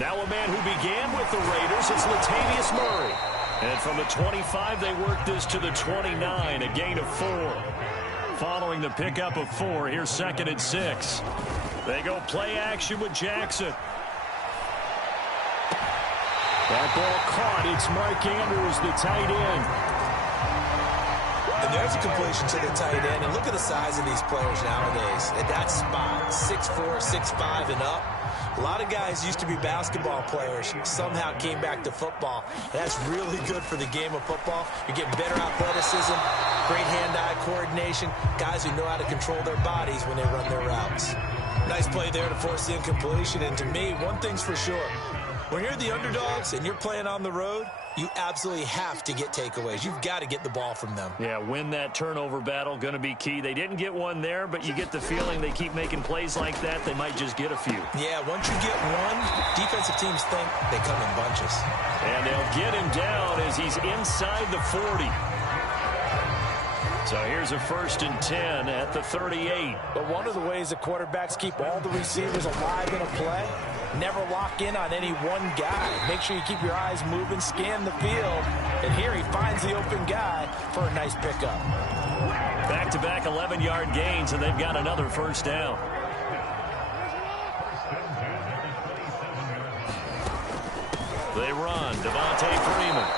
Now a man who began with the Raiders, it's Latavius Murray. And from the 25, they work this to the 29, a gain of 4. Following the pickup of 4, here's 2nd and 6. They go play action with Jackson. That ball caught. It's Mark Andrews, the tight end. And there's a completion to the tight end. And look at the size of these players nowadays. At that spot, 6'4", 6'5", and up. A lot of guys used to be basketball players, somehow came back to football. That's really good for the game of football. You're getting better athleticism, great hand-eye coordination, guys who know how to control their bodies when they run their routes. Nice play there to force the incompletion. And to me, one thing's for sure. When you're the underdogs and you're playing on the road, you absolutely have to get takeaways. You've got to get the ball from them. Yeah, win that turnover battle, going to be key. They didn't get one there, but you get the feeling they keep making plays like that, they might just get a few. Yeah, once you get one, defensive teams think they come in bunches. And they'll get him down as he's inside the 40. So here's a 1st and 10 at the 38. But one of the ways that quarterbacks keep all the receivers alive in a play, never lock in on any one guy. Make sure you keep your eyes moving, scan the field. And here he finds the open guy for a nice pickup. Back-to-back 11-yard gains, and they've got another 1st down. They run. Devontae Freeman.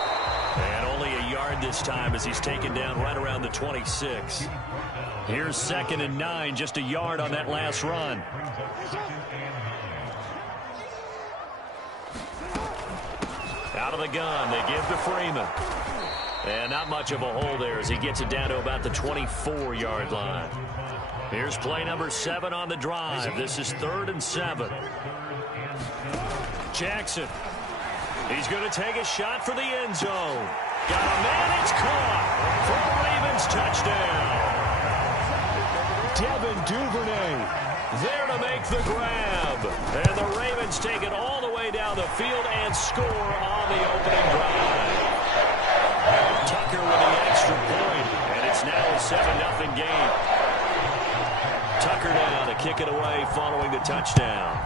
And only a yard this time as he's taken down right around the 26. Here's 2nd and 9, just a yard on that last run. Out of the gun, they give to Freeman. And not much of a hole there as he gets it down to about the 24-yard line. Here's play number 7 on the drive. This is 3rd and 7. Jackson. He's going to take a shot for the end zone. Got a man, it's caught for a Ravens touchdown. Devin Duvernay there to make the grab. And the Ravens take it all the way down the field and score on the opening drive. Tucker with the extra point, and it's now a 7-0 game. Tucker now to kick it away following the touchdown.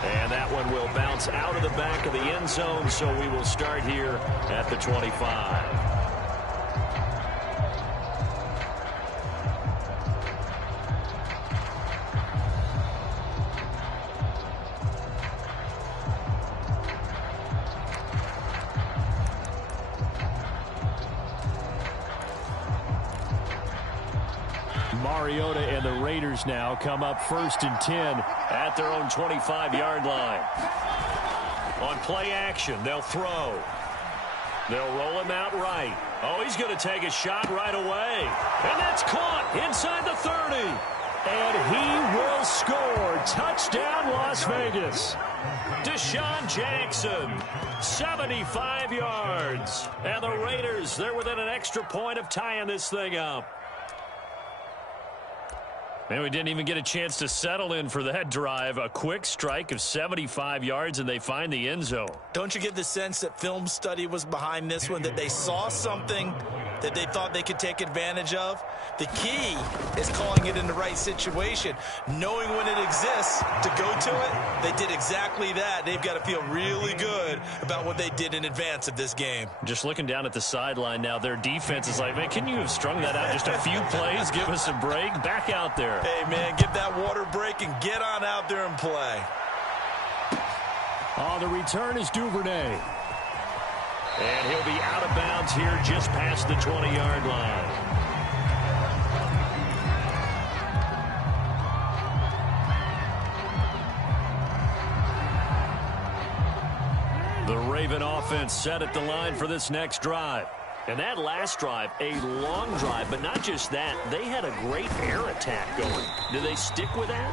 And that one will bounce out of the back of the end zone, so we will start here at the 25. Mariota and the Raiders now come up 1st and 10 at their own 25-yard line. On play action, they'll throw. They'll roll him out right. Oh, he's going to take a shot right away. And that's caught inside the 30. And he will score. Touchdown, Las Vegas. Deshaun Jackson, 75 yards. And the Raiders, they're within an extra point of tying this thing up. And we didn't even get a chance to settle in for that drive. A quick strike of 75 yards, and they find the end zone. Don't you get the sense that film study was behind this one, that they saw something that they thought they could take advantage of? The key is calling it in the right situation, knowing when it exists to go to it. They did exactly that. They've got to feel really good about what they did in advance of this game. Just looking down at the sideline now, their defense is like, man, can you have strung that out just a few plays? Give us a break. Back out there. Hey, man, give that water break and get on out there and play. On the return is Duvernay. And he'll be out of bounds here just past the 20-yard line. The Raven offense set at the line for this next drive. And that last drive, a long drive, but not just that. They had a great air attack going. Do they stick with that?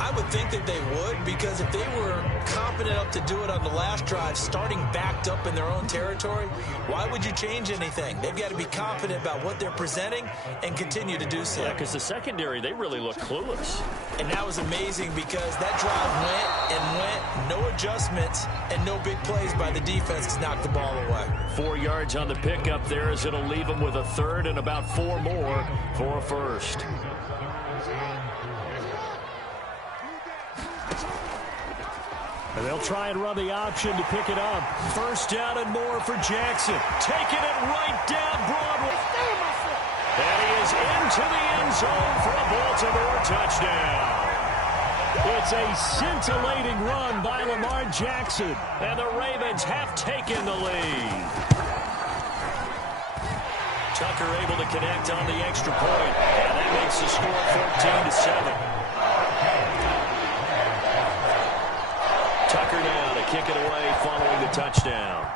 I would think that they would, because if they were confident enough to do it on the last drive, starting backed up in their own territory, why would you change anything? They've got to be confident about what they're presenting and continue to do so. Yeah, because the secondary, they really look clueless. And that was amazing because that drive went and went, no adjustments, and no big plays by the defense to knock the ball away. 4 yards on the pickup there as it'll leave them with a third and about 4 more for a first. And they'll try and run the option to pick it up. First down and more for Jackson. Taking it right down Broadway. And he is into the end zone for a Baltimore touchdown. It's a scintillating run by Lamar Jackson. And the Ravens have taken the lead. Tucker able to connect on the extra point. And that makes the score 14-7. Tucker now to kick it away following the touchdown.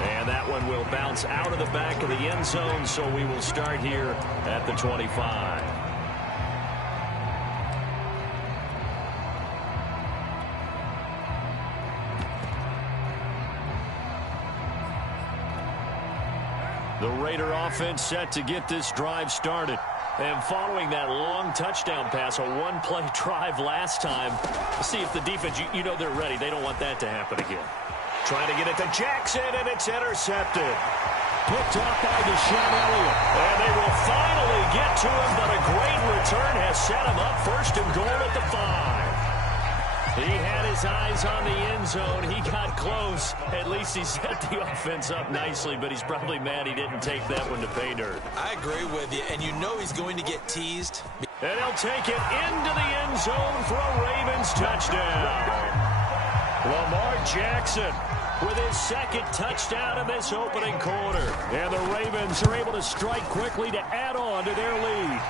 And that one will bounce out of the back of the end zone, so we will start here at the 25. The Raider offense set to get this drive started. And following that long touchdown pass, a one-play drive last time, see if the defense, you know they're ready. They don't want that to happen again. Trying to get it to Jackson, and it's intercepted. Picked up by Deshaun Elliott. And they will finally get to him, but a great return has set him up first and goal at the 5. He had his eyes on the end zone. He got close. At least he set the offense up nicely, but he's probably mad he didn't take that one to pay dirt. I agree with you, and you know he's going to get teased. And he'll take it into the end zone for a Ravens touchdown. Lamar Jackson with his second touchdown in this opening quarter. And the Ravens are able to strike quickly to add on to their lead.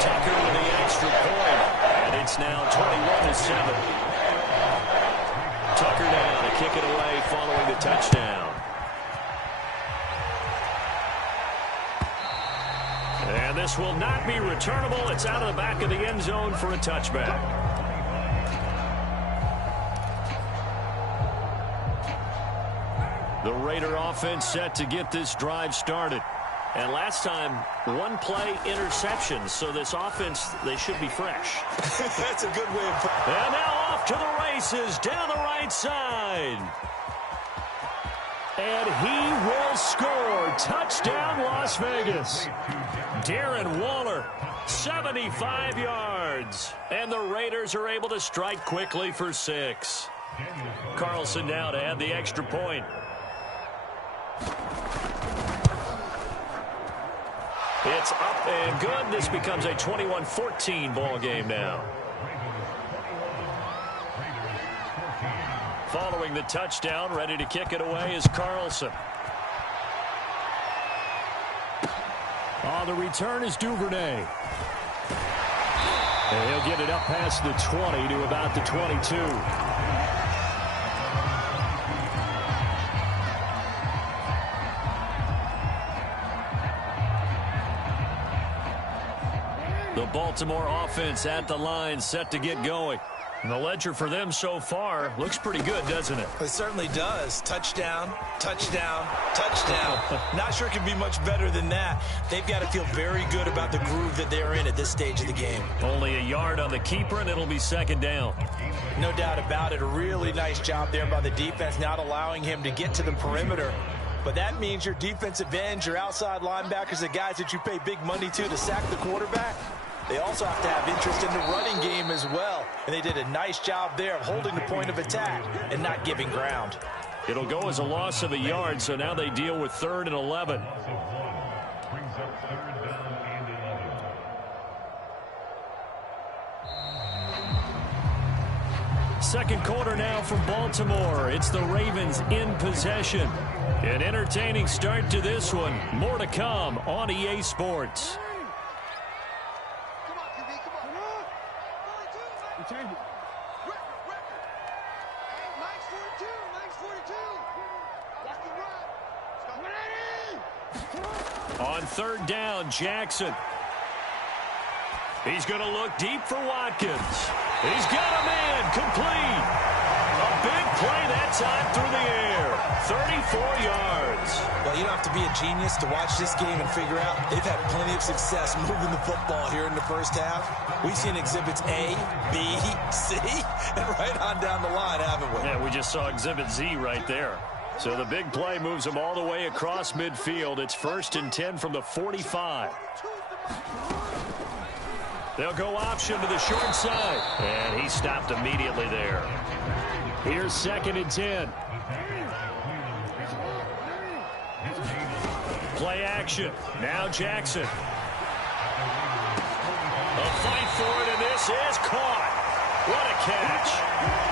Tucker with the extra point. And it's now 21-7. Tucker now to kick it away following the touchdown. And this will not be returnable. It's out of the back of the end zone for a touchback. The Raider offense set to get this drive started. And last time, one-play interception. So this offense, they should be fresh. That's a good way of putting it. And now off to the races down the right side. And he will score. Touchdown, Las Vegas. Darren Waller, 75 yards. And the Raiders are able to strike quickly for 6. Carlson now to add the extra point. It's up and good. This becomes a 21-14 ball game now. Following the touchdown, ready to kick it away is Carlson. The return is Duvernay. And he'll get it up past the 20 to about the 22. The Baltimore offense at the line set to get going. And the ledger for them so far looks pretty good, doesn't it? It certainly does. Touchdown, touchdown, touchdown. Not sure it can be much better than that. They've got to feel very good about the groove that they're in at this stage of the game. Only a yard on the keeper, and it'll be second down. No doubt about it. A really nice job there by the defense, not allowing him to get to the perimeter. But that means your defensive ends, your outside linebackers, the guys that you pay big money to sack the quarterback, they also have to have interest in the running game as well. And they did a nice job there of holding the point of attack and not giving ground. It'll go as a loss of a yard, so now they deal with 3rd and 11. Second quarter now from Baltimore. It's the Ravens in possession. An entertaining start to this one. More to come on EA Sports. On third down, Jackson. He's going to look deep for Watkins. He's got a man complete. A big play that time through the air. 34 yards. Well, you don't have to be a genius to watch this game and figure out they've had plenty of success moving the football here in the first half. We've seen exhibits A, B, C, and right on down the line, haven't we? Yeah, we just saw exhibit Z right there. So the big play moves them all the way across midfield. It's 1st and 10 from the 45. They'll go option to the short side. And he stopped immediately there. Here's 2nd and 10. Play action. Now Jackson. A fight for it, and this is caught. What a catch.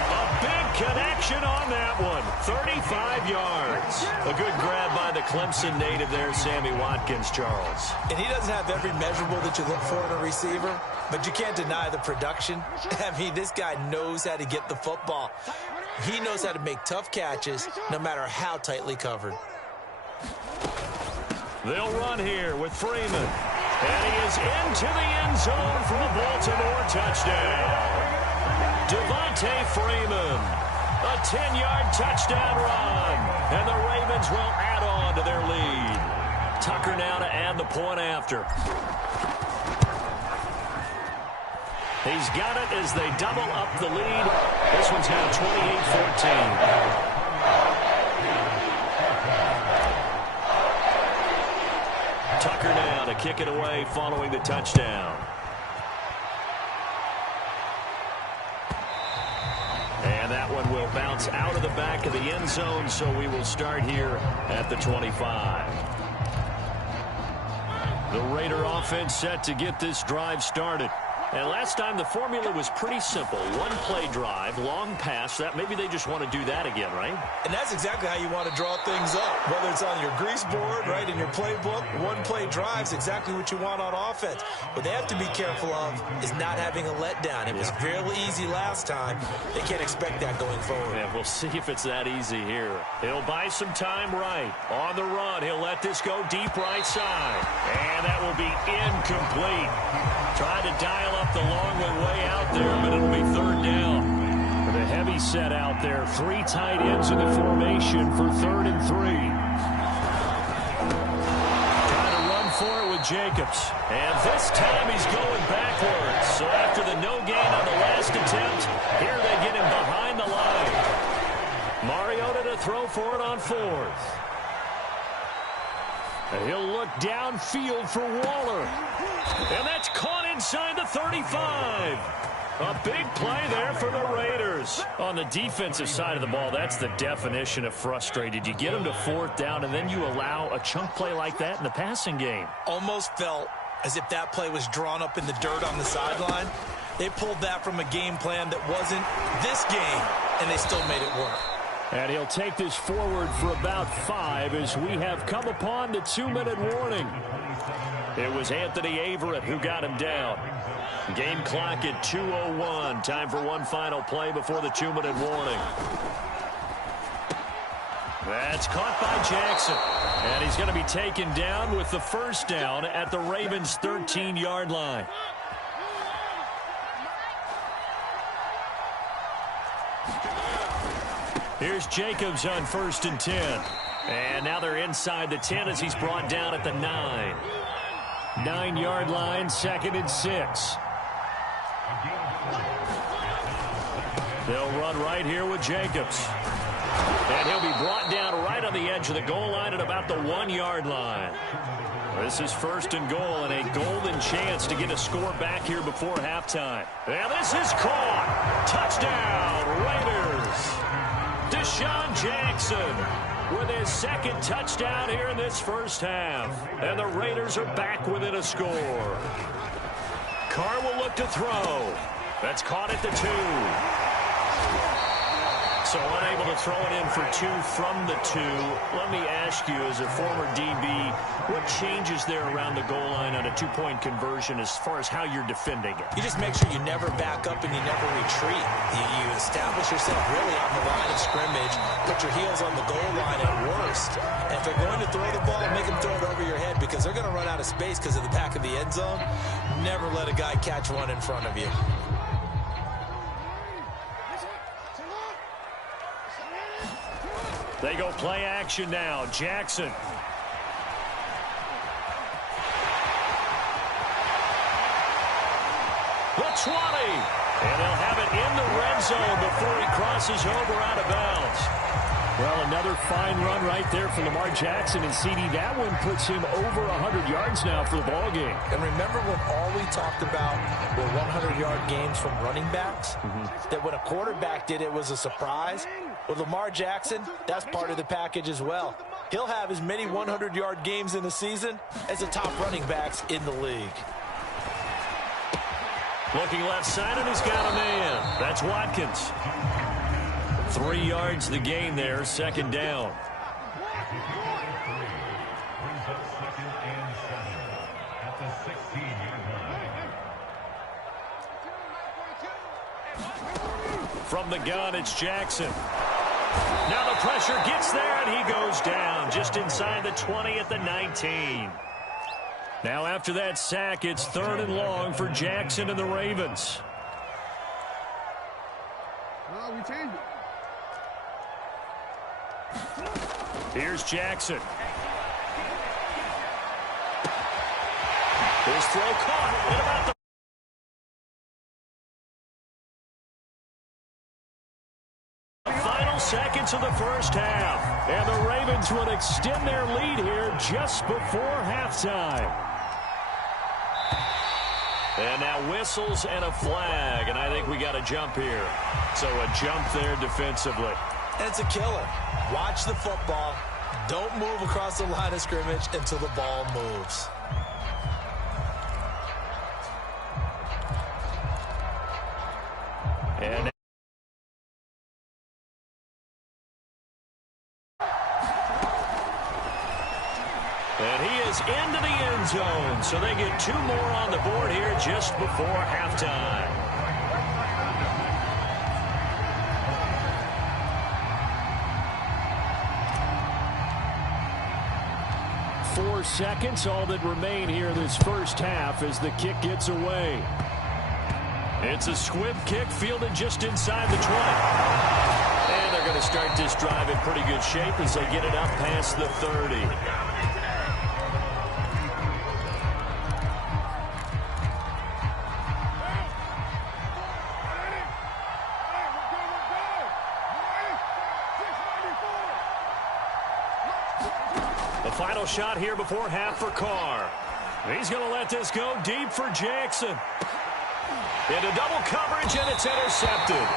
A big connection on that one. 35 yards. A good grab by the Clemson native there, Sammy Watkins, Charles. And he doesn't have every measurable that you look for in a receiver, but you can't deny the production. I mean, this guy knows how to get the football. He knows how to make tough catches, no matter how tightly covered. They'll run here with Freeman. And he is into the end zone for the Baltimore touchdown. Devontae Freeman. A 10-yard touchdown run. And the Ravens will add on to their lead. Tucker now to add the point after. He's got it as they double up the lead. This one's now 28-14. Tucker now to kick it away following the touchdown. And that one will bounce out of the back of the end zone, so we will start here at the 25. The Raider offense set to get this drive started. And last time the formula was pretty simple. One play drive, long pass. That maybe they just want to do that again, right? And that's exactly how you want to draw things up. Whether it's on your grease board, right, in your playbook, one play drive is exactly what you want on offense. What they have to be careful of is not having a letdown. It was fairly easy last time. They can't expect that going forward. Yeah, we'll see if it's that easy here. He'll buy some time right. On the run, he'll let this go deep right side. And that will be incomplete. Tried to dial up the long way out there, but it'll be third down. The heavy set out there. 3 tight ends in the formation for 3rd and 3. Trying to run for it with Jacobs. And this time he's going backwards. So after the no gain on the last attempt, here they get him behind the line. Mariota to throw for it on 4th. And he'll look downfield for Waller. And that's caught inside the 35. A big play there for the Raiders. On the defensive side of the ball, that's the definition of frustrated. You get them to 4th down, and then you allow a chunk play like that in the passing game. Almost felt as if that play was drawn up in the dirt on the sideline. They pulled that from a game plan that wasn't this game, and they still made it work. And he'll take this forward for about 5 as we have come upon the 2-minute warning. It was Anthony Averett who got him down. Game clock at 2:01. Time for one final play before the 2-minute warning. That's caught by Jackson. And he's going to be taken down with the first down at the Ravens' 13-yard line. Here's Jacobs on 1st and 10. And now they're inside the 10 as he's brought down at the 9. 9-yard line, 2nd and 6. They'll run right here with Jacobs. And he'll be brought down right on the edge of the goal line at about the 1-yard line. This is 1st and goal and a golden chance to get a score back here before halftime. And this is caught. Touchdown, Raiders. Deshaun Jackson with his 2nd touchdown here in this first half. And the Raiders are back within a score. Carr will look to throw. That's caught at the 2. So unable to throw it in for 2 from the 2. Let me ask you, as a former DB, what changes there around the goal line on a 2-point conversion as far as how you're defending it? You just make sure you never back up and you never retreat. You establish yourself really on the line of scrimmage, put your heels on the goal line at worst. And if they're going to throw the ball, make them throw it over your head, because they're going to run out of space because of the back of the end zone. Never let a guy catch one in front of you. They go play action now. Jackson. The 20. And they'll have it in the red zone before he crosses over out of bounds. Well, another fine run right there for Lamar Jackson. And CD, that one puts him over 100 yards now for the ball game. And remember when all we talked about were 100-yard games from running backs? That when a quarterback did it was a surprise? With Lamar Jackson, that's part of the package as well. He'll have as many 100-yard games in a season as the top running backs in the league. Looking left side, and he's got a man. That's Watkins. 3 yards the gain there, second down. From the gun, it's Jackson. Now the pressure gets there, and he goes down just inside the 20 at the 19. Now after that sack, it's 3rd and long for Jackson and the Ravens. We changed it. Here's Jackson. His throw caught at about the final seconds of the first half. And the Ravens will extend their lead here just before halftime. And now whistles and a flag, and I think we got a jump here. So a jump there defensively. And it's a killer. Watch the football. Don't move across the line of scrimmage until the ball moves. And he is into the end zone, so they get 2 more on the board here just before halftime. Four seconds, all that remain here this first half as the kick gets away. It's a squib kick fielded just inside the 20. And they're going to start this drive in pretty good shape as they get it up past the 30. The final shot here before half for Carr. He's going to let this go deep for Jackson. Into double coverage, and it's intercepted.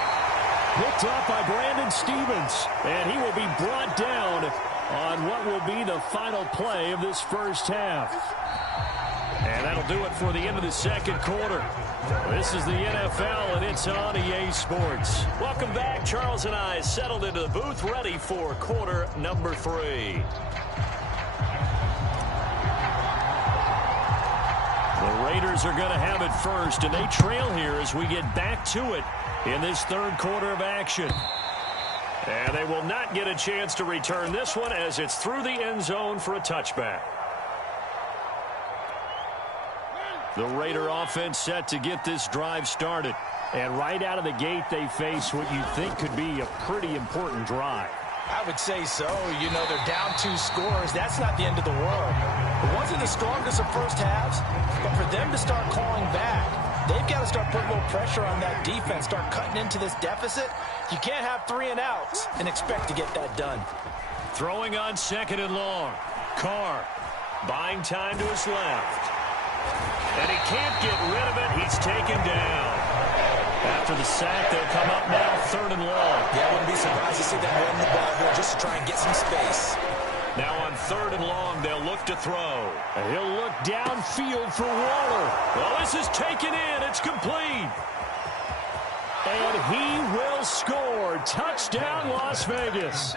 Picked off by Brandon Stevens, and he will be brought down on what will be the final play of this first half. And that'll do it for the end of the second quarter. This is the NFL, and it's on EA Sports. Welcome back. Charles and I settled into the booth, ready for quarter number 3. The Raiders are going to have it first, and they trail here as we get back to it in this third quarter of action. And they will not get a chance to return this one as it's through the end zone for a touchback. The Raider offense set to get this drive started. And right out of the gate, they face what you think could be a pretty important drive. I would say so. You know, they're down 2 scores. That's not the end of the world. It wasn't the strongest of first halves, but for them to start calling back, they've got to start putting a little pressure on that defense, start cutting into this deficit. You can't have 3 and outs and expect to get that done. Throwing on 2nd and long. Carr buying time to his left. And he can't get rid of it. He's taken down. After the sack, they'll come up now 3rd and long. Yeah, I wouldn't be surprised to see them run the ball here just to try and get some space. Now on 3rd and long, they'll look to throw. And he'll look downfield for Waller. Well, this is taken in. It's complete. And he will score. Touchdown, Las Vegas.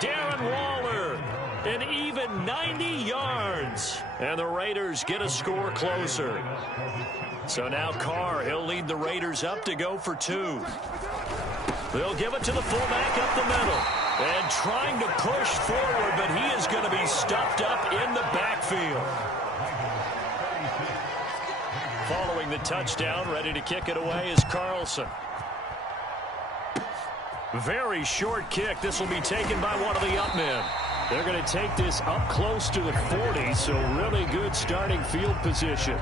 Darren Waller, an even 90 yards. And the Raiders get a score closer. So now Carr, he'll lead the Raiders up to go for 2. They'll give it to the fullback up the middle. And trying to push forward, but he is going to be stuffed up in the backfield. a touchdown. Ready to kick it away is Carlson. Very short kick. This will be taken by one of the up men. They're going to take this up close to the 40, so really good starting field position.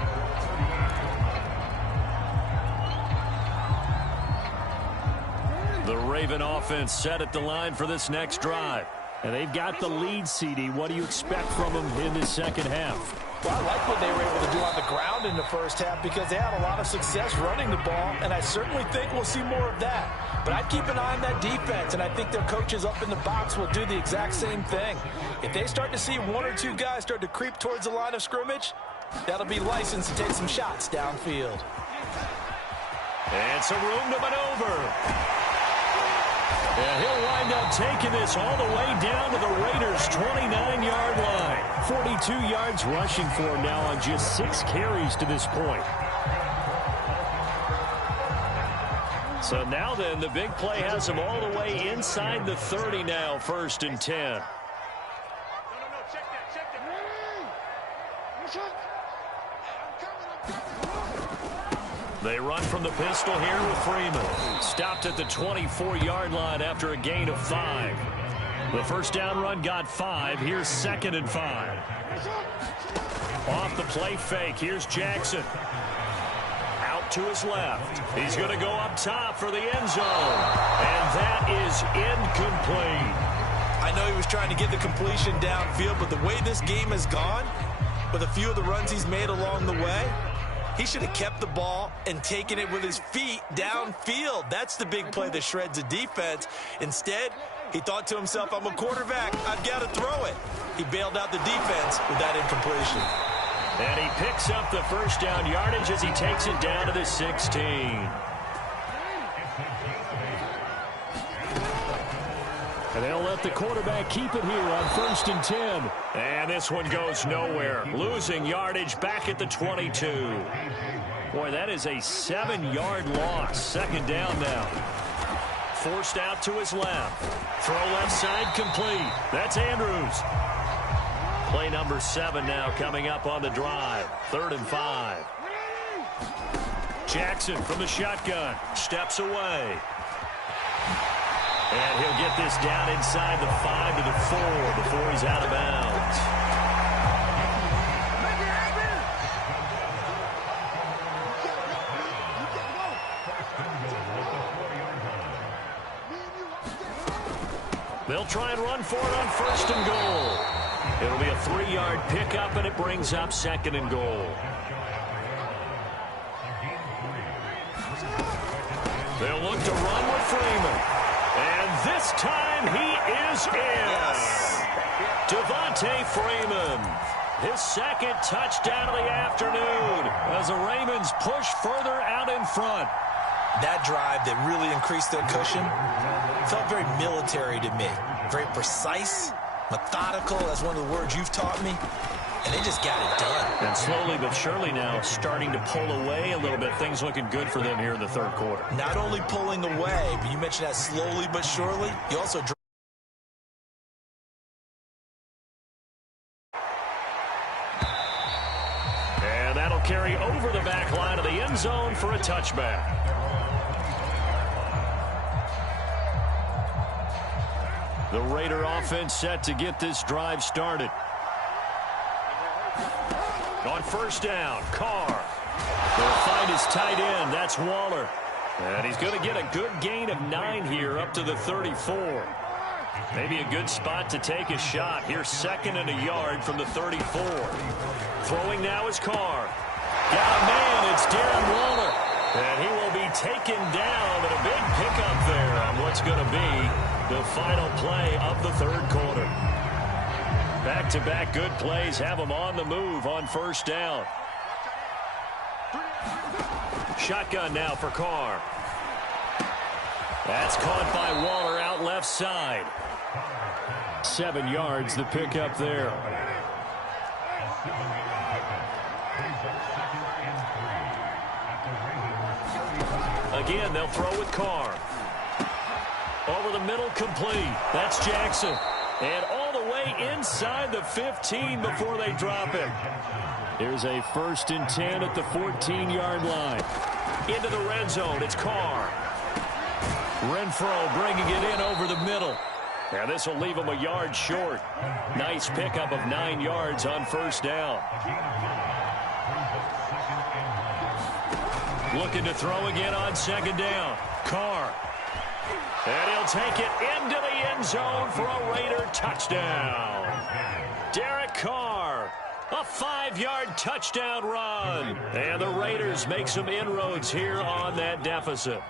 The Raven offense set at the line for this next drive. And they've got the lead, CD. What do you expect from them in this second half? Well, I like what they were able to do on the ground in the first half because they had a lot of success running the ball, and I certainly think we'll see more of that. But I'd keep an eye on that defense, and I think their coaches up in the box will do the exact same thing. If they start to see one or two guys start to creep towards the line of scrimmage, that'll be licensed to take some shots downfield. And some room to maneuver. And he'll wind up taking this all the way down to the Raiders' 29-yard line. 42 yards rushing for him now on just 6 carries to this point. So now then, the big play has him all the way inside the 30 now, 1st and 10. They run from the pistol here with Freeman. Stopped at the 24-yard line after a gain of 5. The first down run got 5. Here's 2nd and 5. Off the play fake. Here's Jackson. Out to his left. He's going to go up top for the end zone. And that is incomplete. I know he was trying to get the completion downfield, but the way this game has gone, with a few of the runs he's made along the way, he should have kept the ball and taken it with his feet downfield. That's the big play that shreds a defense. Instead, he thought to himself, I'm a quarterback. I've got to throw it. He bailed out the defense with that incompletion. And he picks up the first down yardage as he takes it down to the 16. And they'll let the quarterback keep it here on 1st and 10. And this one goes nowhere. Losing yardage back at the 22. Boy, that is a 7-yard loss. 2nd down now. Forced out to his left. Throw left side complete. That's Andrews. Play number 7 now coming up on the drive. 3rd and 5. Jackson from the shotgun. Steps away. And he'll get this down inside the 5 to the 4 before he's out of bounds. They'll try and run for it on 1st and goal. It'll be a 3-yard pickup, and it brings up 2nd and goal. They'll look to run with Freeman. And this time he is in. Yes. Devontae Freeman. His 2nd touchdown of the afternoon as the Ravens push further out in front. That drive that really increased their cushion felt very military to me. Very precise, methodical, that's one of the words you've taught me. And they just got it done. And slowly but surely now starting to pull away a little bit. Things looking good for them here in the 3rd quarter. Not only pulling away, but you mentioned that slowly but surely. You also and that'll carry over the back line of the end zone for a touchback. The Raider offense set to get this drive started. On 1st down, Carr. They'll find his tight end. That's Waller. And he's going to get a good gain of 9 here up to the 34. Maybe a good spot to take a shot. Here's 2nd and a yard from the 34. Throwing now is Carr. Got a man. It's Darren Waller. And he will be taken down, but a big pickup there on what's going to be the final play of the 3rd quarter. Back-to-back good plays have them on the move on 1st down. Shotgun now for Carr. That's caught by Waller out left side. 7 yards, the pickup there. Again, they'll throw with Carr. Over the middle, complete. That's Jackson. And all the way way inside the 15 before they drop it. Here's a 1st and 10 at the 14-yard line. Into the red zone, it's Carr. Renfro bringing it in over the middle. And this will leave him a yard short. Nice pickup of 9 yards on 1st down. Looking to throw again on 2nd down. Carr. And he'll take it into the end zone for a Raider touchdown. Derek Carr. A 5-yard touchdown run. And the Raiders make some inroads here on that deficit.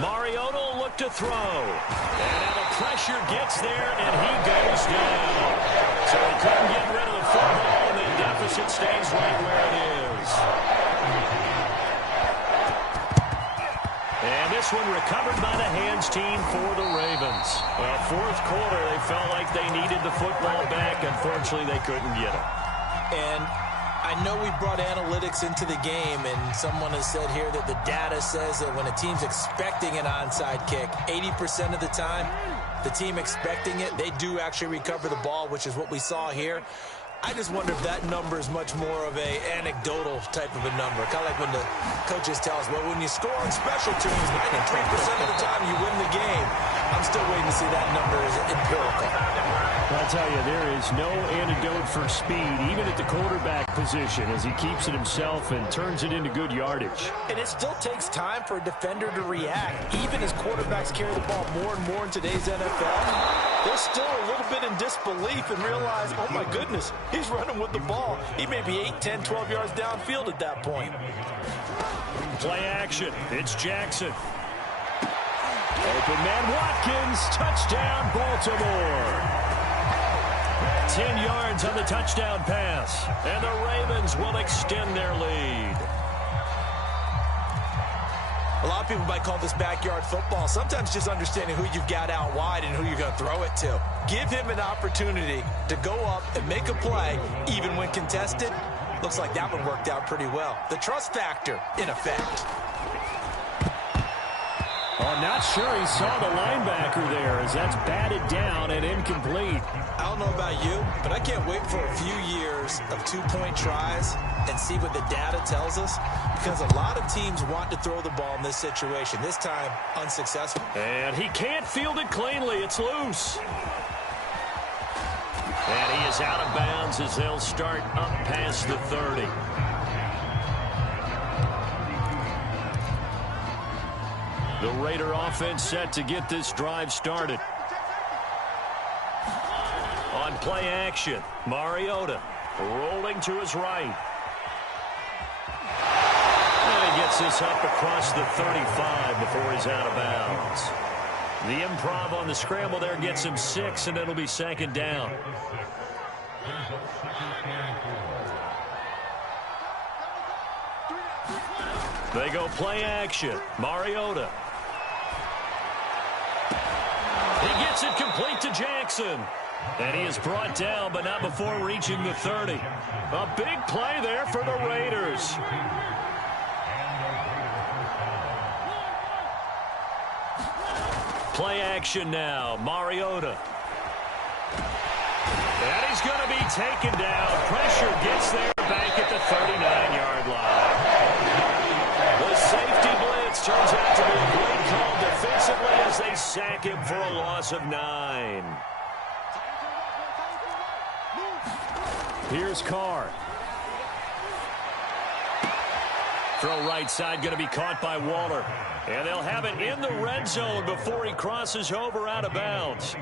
Mariota will look to throw. And now the pressure gets there, and he goes down. So he couldn't get rid of the football, and the deficit stays right where it is. And this one recovered by the hands team for the Ravens. Well, 4th quarter, they felt like they needed the football back. Unfortunately, they couldn't get it. And I know we brought analytics into the game, and someone has said here that the data says that when a team's expecting an onside kick, 80% of the time, the team expecting it, they do actually recover the ball, which is what we saw here. I just wonder if that number is much more of a anecdotal type of a number. Kind of like when the coaches tell us, well, when you score on special teams, 93% of the time you win the game. I'm still waiting to see that number is empirical. I'll tell you, there is no antidote for speed, even at the quarterback position, as he keeps it himself and turns it into good yardage. And it still takes time for a defender to react. Even as quarterbacks carry the ball more and more in today's NFL, they're still a little bit in disbelief and realize, oh my goodness, he's running with the ball. He may be 8, 10, 12 yards downfield at that point. Play action. It's Jackson. Open man Watkins. Touchdown, Baltimore. 10 yards on the touchdown pass. And the Ravens will extend their lead. A lot of people might call this backyard football. Sometimes just understanding who you've got out wide and who you're going to throw it to. Give him an opportunity to go up and make a play, even when contested. Looks like that one worked out pretty well. The trust factor, in effect. Oh, I'm not sure he saw the linebacker there, as that's batted down and incomplete. I don't know about you, but I can't wait for a few years of two-point tries and see what the data tells us, because a lot of teams want to throw the ball in this situation. This time, unsuccessful. And he can't field it cleanly. It's loose. And he is out of bounds as they'll start up past the 30. The Raider offense set to get this drive started. On play action, Mariota rolling to his right. And he gets this up across the 35 before he's out of bounds. The improv on the scramble there gets him 6, and it'll be 2nd down. They go play action. Mariota. He gets it complete to Jackson. And he is brought down, but not before reaching the 30. A big play there for the Raiders. Play action now. Mariota. And he's going to be taken down. Pressure gets there back at the 39-yard line. The safety blitz turns out to be a great call defensively as they sack him for a loss of 9. Here's Carr. Throw right side going to be caught by Waller. And they'll have it in the red zone before he crosses over out of bounds.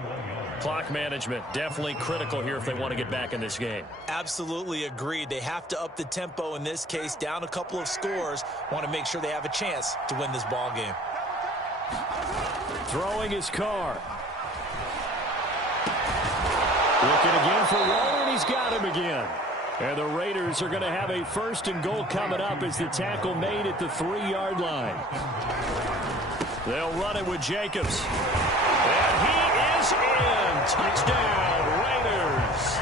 Clock management definitely critical here if they want to get back in this game. Absolutely agreed. They have to up the tempo in this case, down a couple of scores. Want to make sure they have a chance to win this ball game. Throwing his Carr. Looking again for Waller, and he's got him again. And the Raiders are going to have a 1st and goal coming up as the tackle made at the 3-yard line. They'll run it with Jacobs. And he is in. Touchdown, Raiders.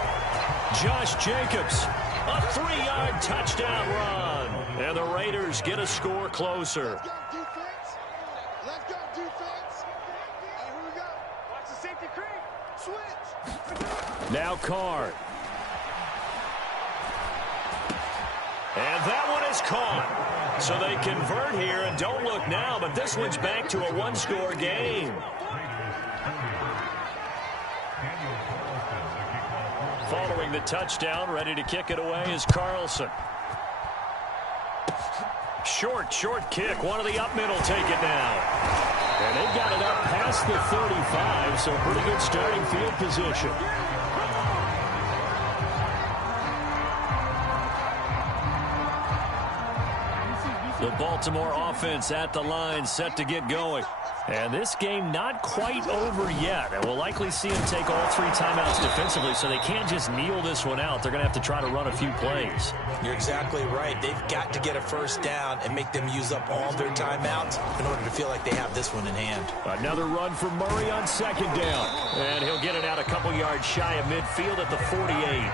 Josh Jacobs, a 3-yard touchdown run. And the Raiders get a score closer. defense. And here we go. Watch the safety creep. Switch. Now Card. And that one is caught. So they convert here, and don't look now, but this one's back to a one-score game. Following the touchdown, ready to kick it away is Carlson. Short kick. One of the up middle take it now. And they've got it up past the 35, so pretty good starting field position. The Baltimore offense at the line, set to get going. And this game not quite over yet. And we'll likely see them take all three timeouts defensively, so they can't just kneel this one out. They're going to have to try to run a few plays. You're exactly right. They've got to get a first down and make them use up all their timeouts in order to feel like they have this one in hand. Another run for Murray on second down. And he'll get it out a couple yards shy of midfield at the 48.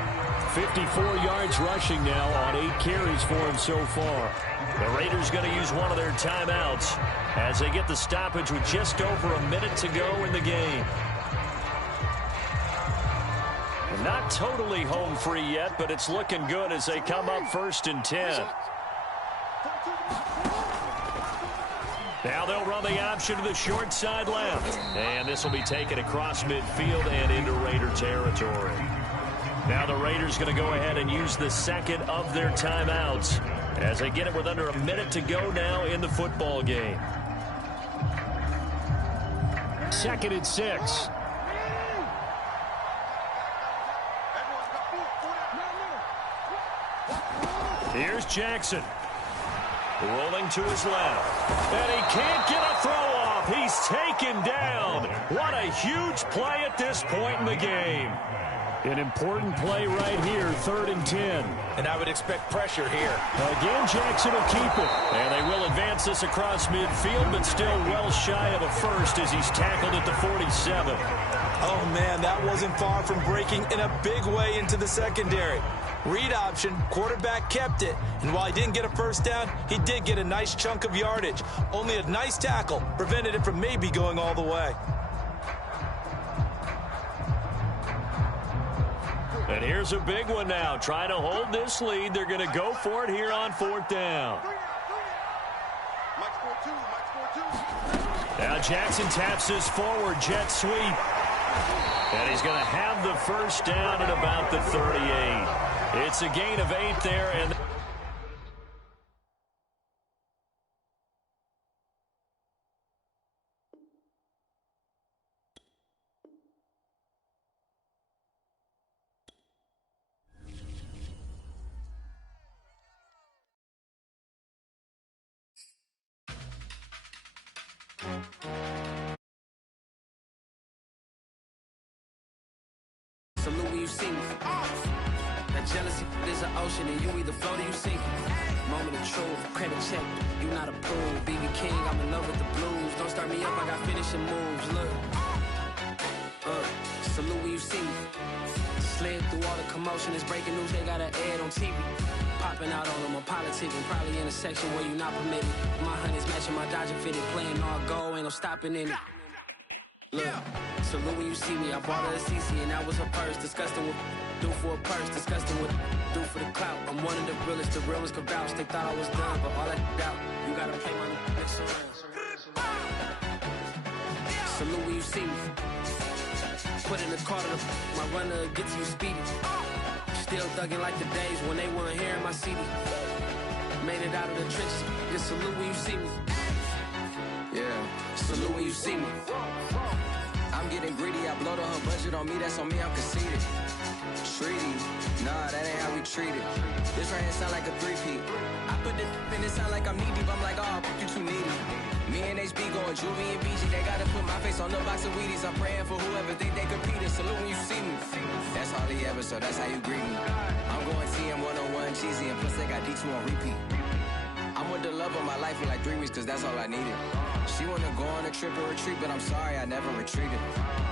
54 yards rushing now on 8 carries for him so far. The Raiders going to use one of their timeouts as they get the stoppage with just over a minute to go in the game. Not totally home free yet, but it's looking good as they come up 1st and 10. Now they'll run the option to the short side left. And this will be taken across midfield and into Raider territory. Now the Raiders going to go ahead and use the second of their timeouts as they get it with under a minute to go now in the football game. 2nd and 6. Here's Jackson. Rolling to his left. And he can't get a throw off. He's taken down. What a huge play at this point in the game. An important play right here, 3rd and 10. And I would expect pressure here. Again, Jackson will keep it. And they will advance this across midfield, but still well shy of a first as he's tackled at the 47. Oh, man, that wasn't far from breaking in a big way into the secondary. Read option, quarterback kept it, and while he didn't get a first down, he did get a nice chunk of yardage. Only a nice tackle prevented it from maybe going all the way. And here's a big one now. Trying to hold this lead. They're going to go for it here on 4th down. Now Jackson taps this forward jet sweep. And he's going to have the first down at about the 38. It's a gain of 8 there. And Salute when you see me. That jealousy is an ocean, and you either float or you sink. Moment of truth, credit check. You not approved. BB King, I'm in love with the blues. Don't start me up, I got finishing moves. Look. Salute when you see me. Slid through all the commotion. It's breaking news, they got an ad on TV. Popping out on them, I'm politicking. Probably in a section where you not permitted. My honey's matching my Dodger fitted. Playing all go, ain't no stopping in it. Look, salute when you see me. I bought her a CC and that was her purse. Disgusting with do for a purse. Disgusting with do for the clout. I'm one of the realest. The realest could vouch. They thought I was done, but all I doubt. You gotta pay my next around. Salute when you see me. Put in the car to my runner gets you speedy. Still thugging like the days when they weren't here in my CD. Made it out of the trenches. Just salute when you see me. Yeah, salute when you see me. I'm getting greedy, I blow the whole budget on me, that's on me, I'm conceited. Treaty, nah, that ain't how we treat it. This right here sound like a three-peat. I put this in, it sound like I'm knee-deep, I'm like, oh, you too needy. Me and HB going Juvie and BG, they gotta put my face on the box of Wheaties. I'm praying for whoever think they compete. Salute when you see me. That's all he ever, so that's how you greet me. I'm going TM 101 cheesy, and plus they got D2 on repeat. I'm with the love of my life for like 3 weeks, cause that's all I needed. She wanna go on a trip or retreat, but I'm sorry, I never retreated.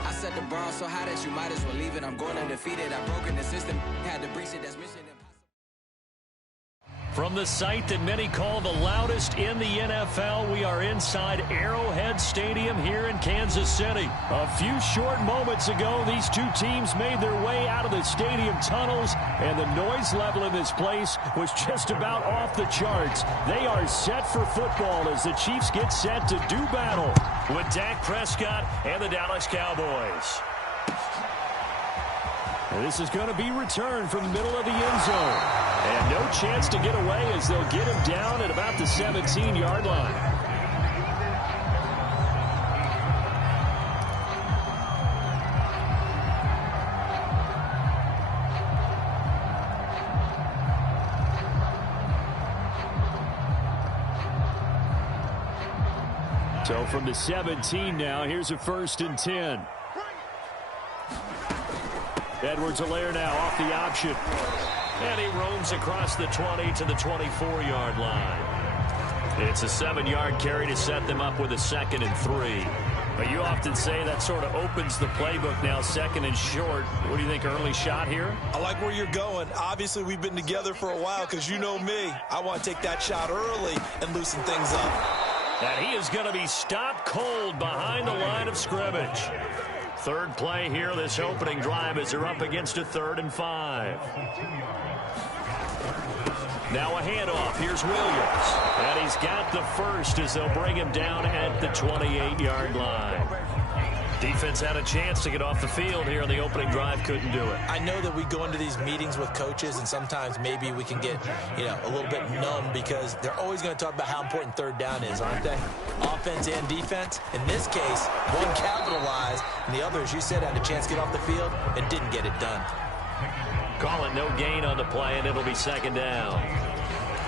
I set the bar so high that you might as well leave it. I'm going undefeated, I've broken the system, had to breach it, that's mission impossible. From the site that many call the loudest in the NFL, we are inside Arrowhead Stadium here in Kansas City. A few short moments ago, these two teams made their way out of the stadium tunnels, and the noise level in this place was just about off the charts. They are set for football as the Chiefs get set to do battle with Dak Prescott and the Dallas Cowboys. And this is going to be returned from the middle of the end zone. And no chance to get away as they'll get him down at about the 17-yard line. So from the 17 now, here's a 1st and 10. Edwards-Helaire now off the option. And he roams across the 20 to the 24-yard line. It's a 7-yard carry to set them up with a 2nd and 3. But you often say that sort of opens the playbook now, 2nd and short. What do you think, early shot here? I like where you're going. Obviously, we've been together for a while because you know me. I want to take that shot early and loosen things up. And he is going to be stopped cold behind the line of scrimmage. 3rd play here, this opening drive, as they're up against a 3rd and 5. Now a handoff. Here's Williams. And he's got the 1st as they'll bring him down at the 28-yard line. Defense had a chance to get off the field here on the opening drive, couldn't do it. I know that we go into these meetings with coaches, and sometimes maybe we can get, a little bit numb because they're always going to talk about how important 3rd down is, aren't they? Offense and defense. In this case, one capitalized, and the other, as you said, had a chance to get off the field and didn't get it done. Call it no gain on the play, and it'll be 2nd down.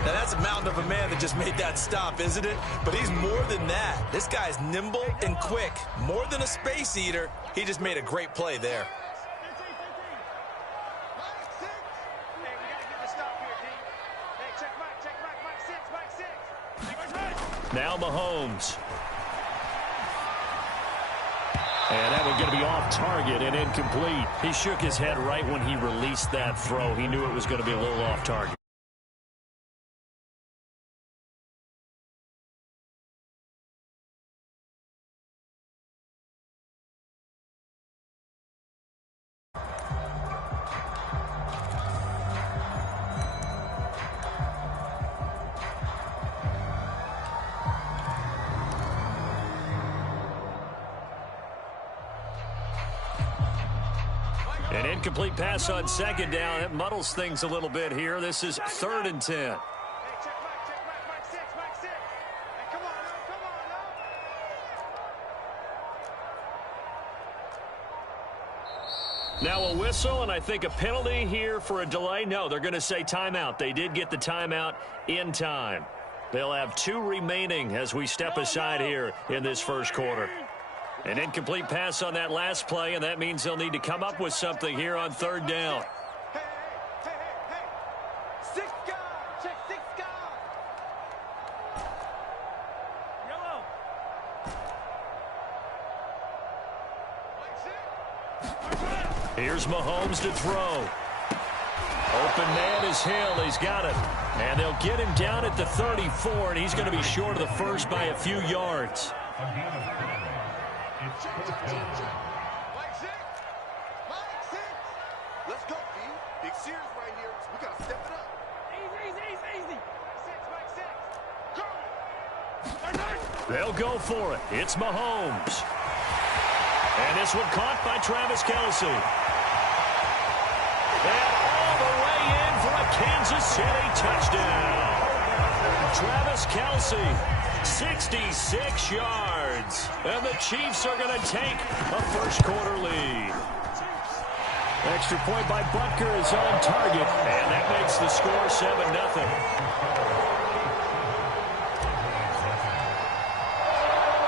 Now, that's a mountain of a man that just made that stop, isn't it? But he's more than that. This guy's nimble and quick. More than a space eater. He just made a great play there. Now Mahomes. And that one's going to be off target and incomplete. He shook his head right when he released that throw. He knew it was going to be a little off target. An incomplete pass on 2nd down. It muddles things a little bit here. This is 3rd and 10. Now a whistle, and I think a penalty here for a delay. No, they're going to say timeout. They did get the timeout in time. They'll have 2 remaining as we step aside here in this 1st quarter. An incomplete pass on that last play, and that means they'll need to come up with something here on 3rd down. Hey. 6 guard. Check 6 guard. Yellow. Here's Mahomes to throw. Open man is Hill. He's got it. And they'll get him down at the 34, and he's going to be short of the 1st by a few yards. Mike 6. Let's go, D. Big series right here. We got to step it up. Easy. Mike 6. Go. They'll go for it. It's Mahomes. And this one caught by Travis Kelce. And all the way in for a Kansas City touchdown. Travis Kelce. 66 yards. And the Chiefs are going to take a 1st quarter lead. Extra point by Butker is on target. And that makes the score 7-0.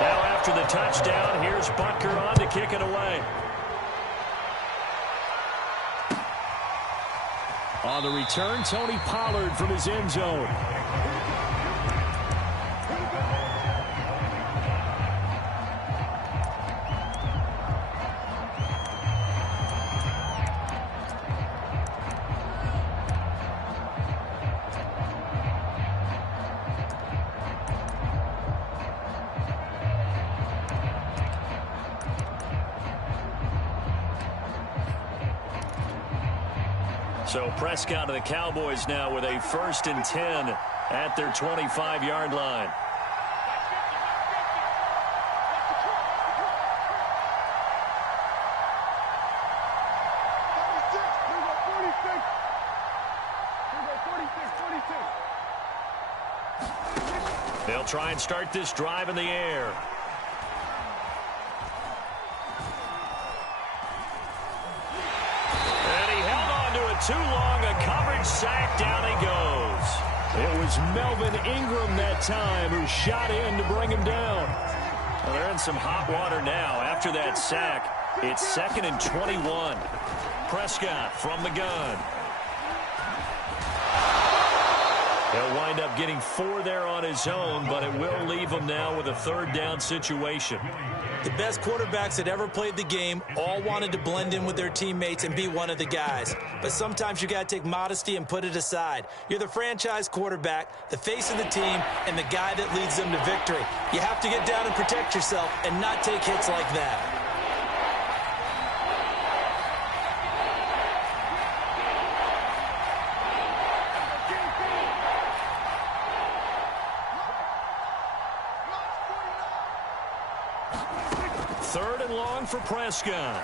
Now after the touchdown, here's Butker on to kick it away. On the return, Tony Pollard from his end zone. So Prescott and the Cowboys now with a 1st and 10 at their 25-yard line. They'll try and start this drive in the air. And he held on to it too long. A coverage sack. Down he goes. It was Melvin Ingram that time who shot in to bring him down. Well, they're in some hot water now. After that sack, it's 2nd and 21. Prescott from the gun. He'll wind up getting 4 there on his own, but it will leave him now with a 3rd down situation. The best quarterbacks that ever played the game all wanted to blend in with their teammates and be one of the guys. But sometimes you got to take modesty and put it aside. You're the franchise quarterback, the face of the team, and the guy that leads them to victory. You have to get down and protect yourself and not take hits like that. For Prescott.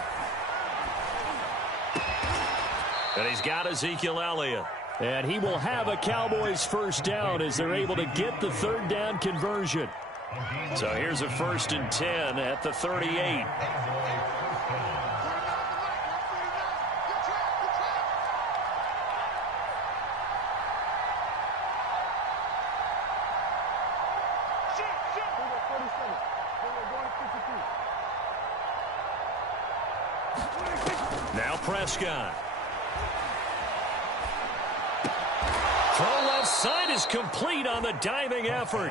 And he's got Ezekiel Elliott. And he will have a Cowboys 1st down as they're able to get the 3rd down conversion. So here's a 1st and 10 at the 38. Now Prescott. Throw left side is complete on the diving effort.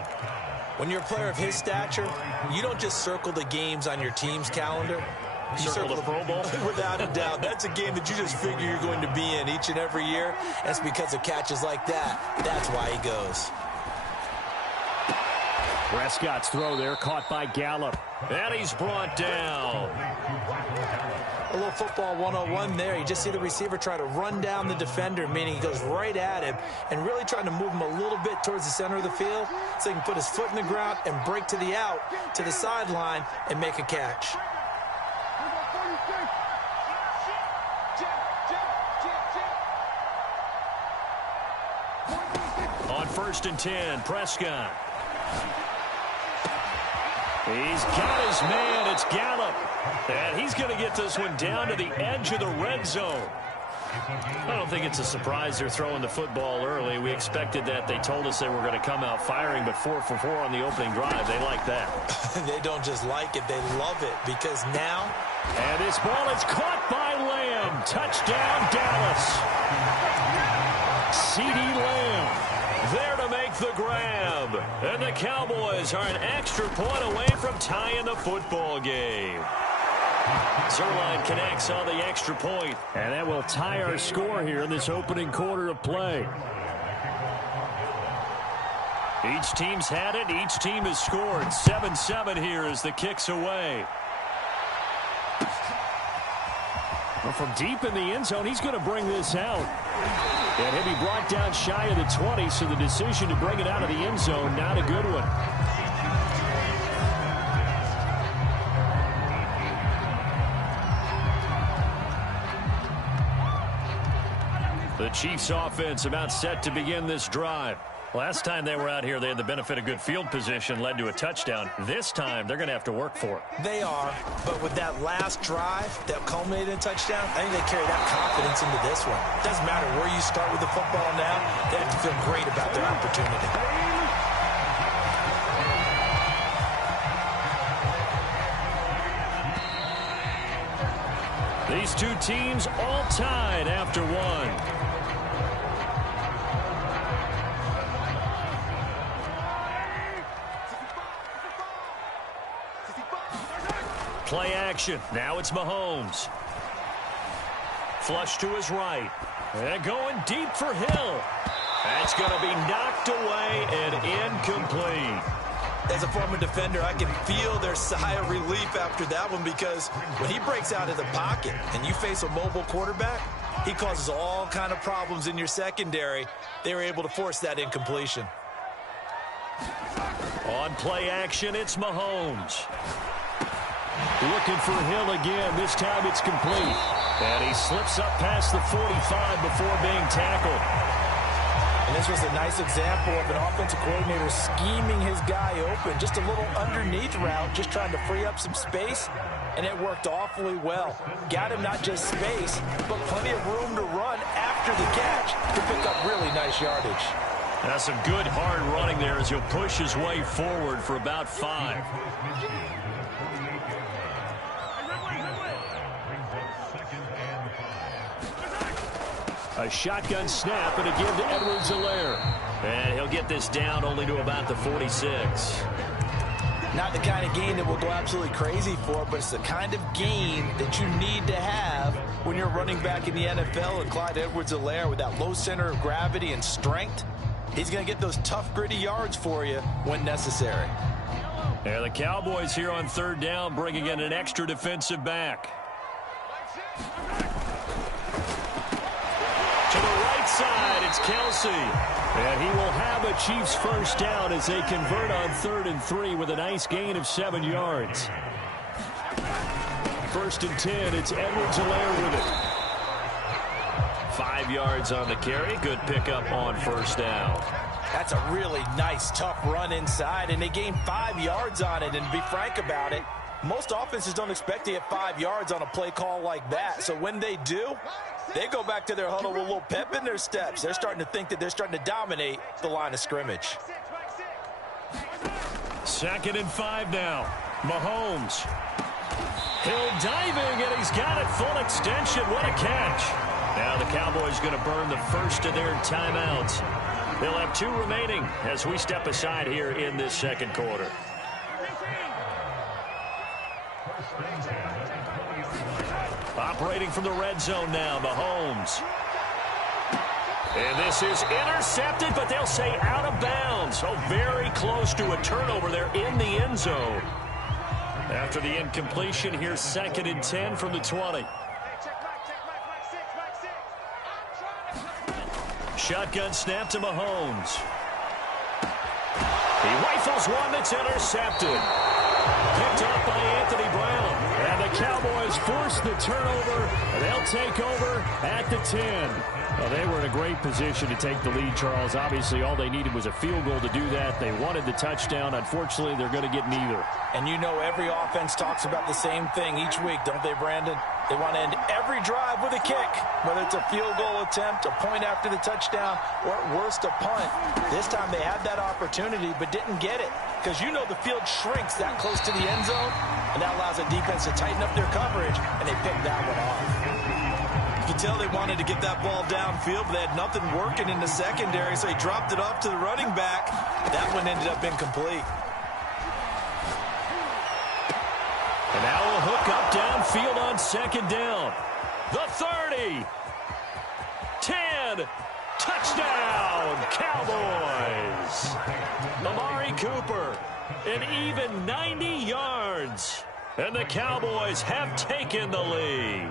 When you're a player of his stature, you don't just circle the games on your team's calendar. You circle the Pro Bowl? Without a doubt. That's a game that you just figure you're going to be in each and every year. That's because of catches like that. That's why he goes. Prescott's throw there caught by Gallup. And he's brought down. A little football 101 there. You just see the receiver try to run down the defender, meaning he goes right at him and really trying to move him a little bit towards the center of the field so he can put his foot in the ground and break to the out, to the sideline, and make a catch. On 1st and 10, Prescott. He's got his man. It's Gallup. And he's going to get this one down to the edge of the red zone. I don't think it's a surprise they're throwing the football early. We expected that. They told us they were going to come out firing, but 4 for 4 on the opening drive. They like that. They don't just like it. They love it because now. And this ball is caught by Lamb. Touchdown, Dallas. CeeDee Lamb there to make the grab. And the Cowboys are an extra point away from tying the football game. Zerline connects on the extra point. And that will tie our score here in this opening quarter of play. Each team's had it. Each team has scored. 7-7 here as the kick's away. Well, from deep in the end zone, he's going to bring this out. And he'll be brought down shy of the 20, so the decision to bring it out of the end zone, not a good one. The Chiefs offense about set to begin this drive. Last time they were out here, they had the benefit of good field position, led to a touchdown. This time, they're going to have to work for it. They are, but with that last drive that culminated in a touchdown, I think they carry that confidence into this one. It doesn't matter where you start with the football now. They have to feel great about their opportunity. These two teams all tied after one. Play action. Now it's Mahomes. Flush to his right. And going deep for Hill. That's going to be knocked away and incomplete. As a former defender, I can feel their sigh of relief after that one because when he breaks out of the pocket and you face a mobile quarterback, He causes all kind of problems in your secondary. They were able to force that incompletion. On play action, it's Mahomes. Looking for Hill again. This time it's complete. And he slips up past the 45 before being tackled. And this was a nice example of an offensive coordinator scheming his guy open. Just a little underneath route, just trying to free up some space. And it worked awfully well. Got him not just space, but plenty of room to run after the catch to pick up really nice yardage. That's some good hard running there as he'll push his way forward for about 5. A shotgun snap and a give to Edwards-Helaire. And he'll get this down only to about the 46. Not the kind of game that we'll go absolutely crazy for, but it's the kind of game that you need to have when you're running back in the NFL. And Clyde Edwards-Helaire, with that low center of gravity and strength, he's going to get those tough, gritty yards for you when necessary. And the Cowboys here on 3rd down, bringing in an extra defensive back. To the right side, it's Kelsey. And he will have a Chiefs first down as they convert on 3rd and 3 with a nice gain of 7 yards. 1st and 10, it's Edwards-Helaire with it. 5 yards on the carry. Good pickup on 1st down. That's a really nice, tough run inside, and they gained 5 yards on it. And to be frank about it, most offenses don't expect to get 5 yards on a play call like that. So when they do, they go back to their huddle with a little pep in their steps. They're starting to think that they're starting to dominate the line of scrimmage. 2nd and 5 now. Mahomes. Hill diving, and he's got it full extension. What a catch. Now the Cowboys going to burn the first of their timeouts. They'll have 2 remaining as we step aside here in this 2nd quarter. Operating from the red zone now, Mahomes. And this is intercepted, but they'll say out of bounds. So very close to a turnover there in the end zone. After the incompletion, here's 2nd and 10 from the 20. Shotgun snap to Mahomes. He rifles one that's intercepted. Picked up by Anthony Brown. And the Cowboys force the turnover. And they'll take over at the 10. Well, they were in a great position to take the lead, Charles. Obviously, all they needed was a field goal to do that. They wanted the touchdown. Unfortunately, they're going to get neither. And you know every offense talks about the same thing each week, don't they, Brandon? They want to end every drive with a kick, whether it's a field goal attempt, a point after the touchdown, or at worst a punt. This time they had that opportunity but didn't get it because you know the field shrinks that close to the end zone, and that allows the defense to tighten up their coverage, and they picked that one off. You can tell they wanted to get that ball downfield, but they had nothing working in the secondary, so he dropped it off to the running back. That one ended up incomplete. And now we'll hook up downfield on 2nd down. The 30. 10. Touchdown, Cowboys. Amari Cooper, an even 90 yards. And the Cowboys have taken the lead.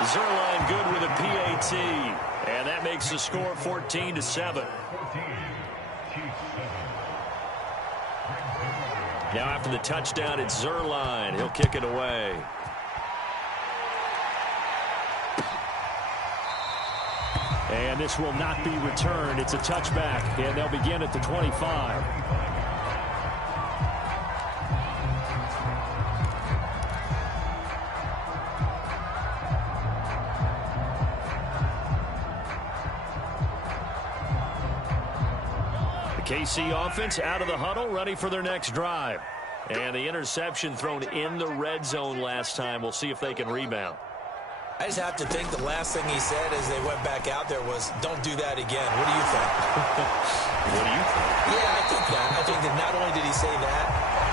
Zerline good with a PAT. And that makes the score 14-7. Now after the touchdown, it's Zerline. He'll kick it away. And this will not be returned. It's a touchback, and they'll begin at the 25. KC offense out of the huddle, ready for their next drive. And the interception thrown in the red zone last time. We'll see if they can rebound. I just have to think the last thing he said as they went back out there was, don't do that again. What do you think? What do you think? Yeah, I think that. I think that not only did he say that,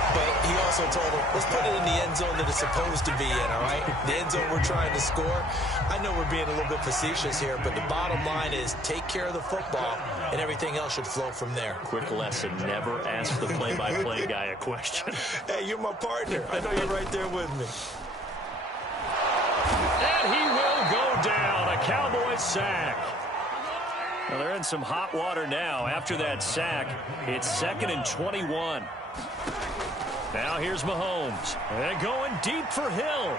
but he also told them, let's put it in the end zone that it's supposed to be in, all right? The end zone we're trying to score. I know we're being a little bit facetious here, but the bottom line is take care of the football, and everything else should flow from there. Quick lesson, never ask the play-by-play guy a question. Hey, you're my partner. I know you're right there with me. And he will go down. A Cowboys sack. Well, they're in some hot water now. After that sack, it's 2nd and 21. Now here's Mahomes. And going deep for Hill.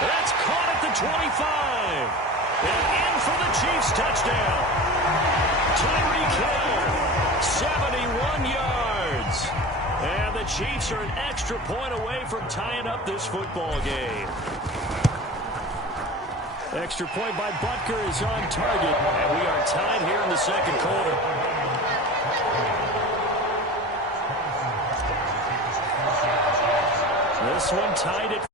That's caught at the 25. And in for the Chiefs touchdown. Tyreek Hill, 71 yards. And the Chiefs are an extra point away from tying up this football game. Extra point by Butker is on target. And we are tied here in the second quarter. This one tied at.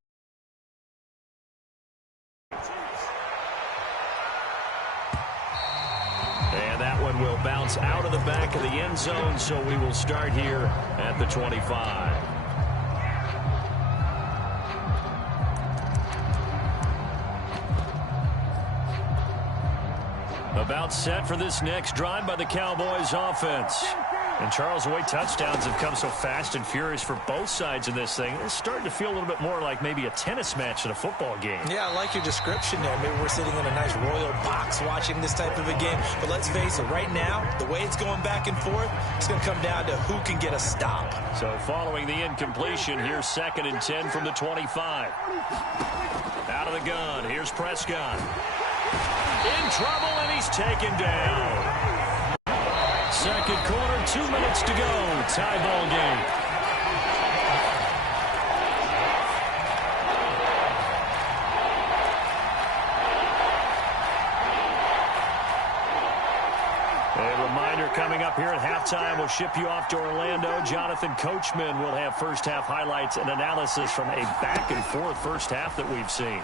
And that one will bounce out of the back of the end zone, so we will start here at the 25. About set for this next drive by the Cowboys offense. And Charles, the way touchdowns have come so fast and furious for both sides in this thing, it's starting to feel a little bit more like maybe a tennis match in a football game. Yeah, I like your description there. Maybe we're sitting in a nice royal box watching this type of a game. But let's face it, right now, the way it's going back and forth, it's going to come down to who can get a stop. So following the incompletion, here's 2nd and 10 from the 25. Out of the gun, here's Prescott. In trouble, and he's taken down. Second quarter, 2 minutes to go. Tie ball game. A reminder coming up here at halftime. We'll ship you off to Orlando. Jonathan Coachman will have first half highlights and analysis from a back and forth first half that we've seen.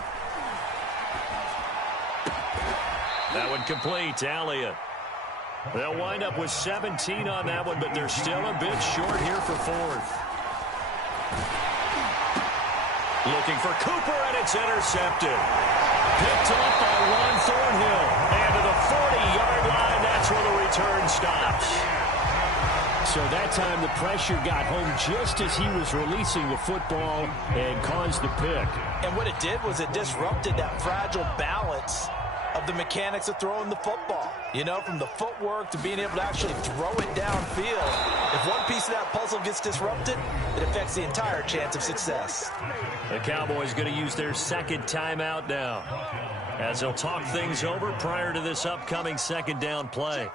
That one complete. Elliott. They'll wind up with 17 on that one, but they're still a bit short here for fourth. Looking for Cooper, and it's intercepted. Picked up by Ron Thornhill. And to the 40-yard line, that's where the return stops. So that time the pressure got home just as he was releasing the football and caused the pick. And what it did was it disrupted that fragile balance of the mechanics of throwing the football. You know, from the footwork to being able to actually throw it downfield. If one piece of that puzzle gets disrupted, it affects the entire chance of success. The Cowboys going to use their second timeout now, as they'll talk things over prior to this upcoming second down play.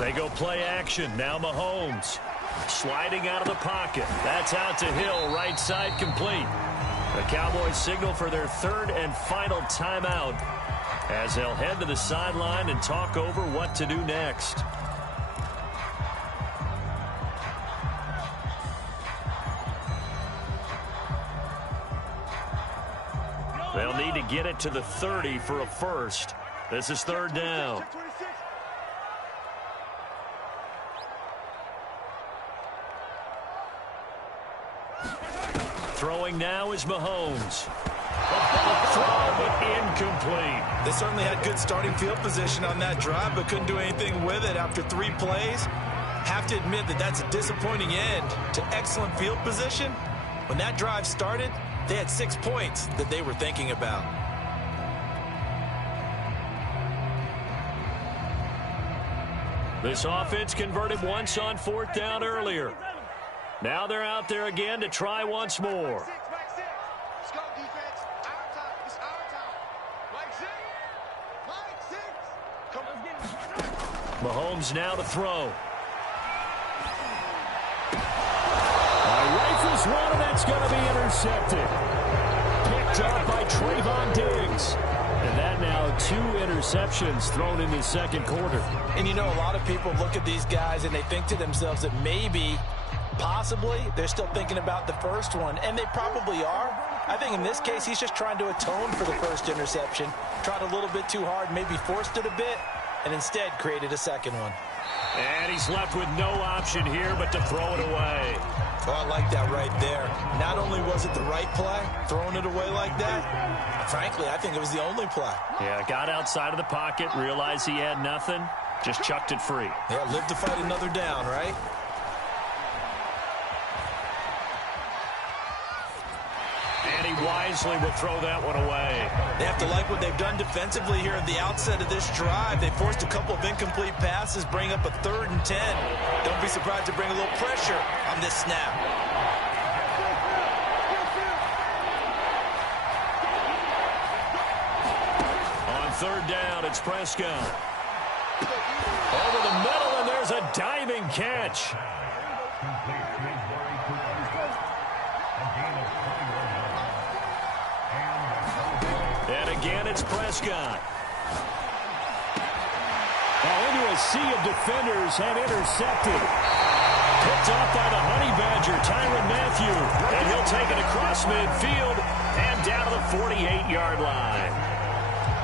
They go play action. Now Mahomes. Sliding out of the pocket. That's out to Hill. Right side complete. The Cowboys signal for their third and final timeout as they'll head to the sideline and talk over what to do next. They'll need to get it to the 30 for a first. This is third down. Throwing now is Mahomes. Throw, but incomplete. They certainly had good starting field position on that drive, but couldn't do anything with it after 3 plays. Have to admit that that's a disappointing end to excellent field position. When that drive started, they had 6 points that they were thinking about. This offense converted once on fourth down earlier. Now they're out there again to try once more. Mahomes now to throw. Rifles one, and that's going to be intercepted. Picked up by Trayvon Diggs. And that now 2 interceptions thrown in the second quarter. And you know, a lot of people look at these guys and they think to themselves that maybe, possibly, they're still thinking about the first one. And they probably are. I think in this case, he's just trying to atone for the first interception. Tried a little bit too hard, maybe forced it a bit, and instead created a second one. And he's left with no option here but to throw it away. Oh, I like that right there. Not only was it the right play, throwing it away like that, frankly, I think it was the only play. Yeah, got outside of the pocket, realized he had nothing, Just chucked it free. Yeah, live to fight another down, right? And he wisely will throw that one away. They have to like what they've done defensively here at the outset of this drive. They forced a couple of incomplete passes, bring up a 3rd and 10. Don't be surprised to bring a little pressure on this snap. On 3rd down, it's Prescott. Over the middle, and there's a diving catch. And again, it's Prescott. Into a sea of defenders and intercepted. Picked off by the Honey Badger, Tyrann Mathieu. And he'll take it across midfield and down to the 48-yard line.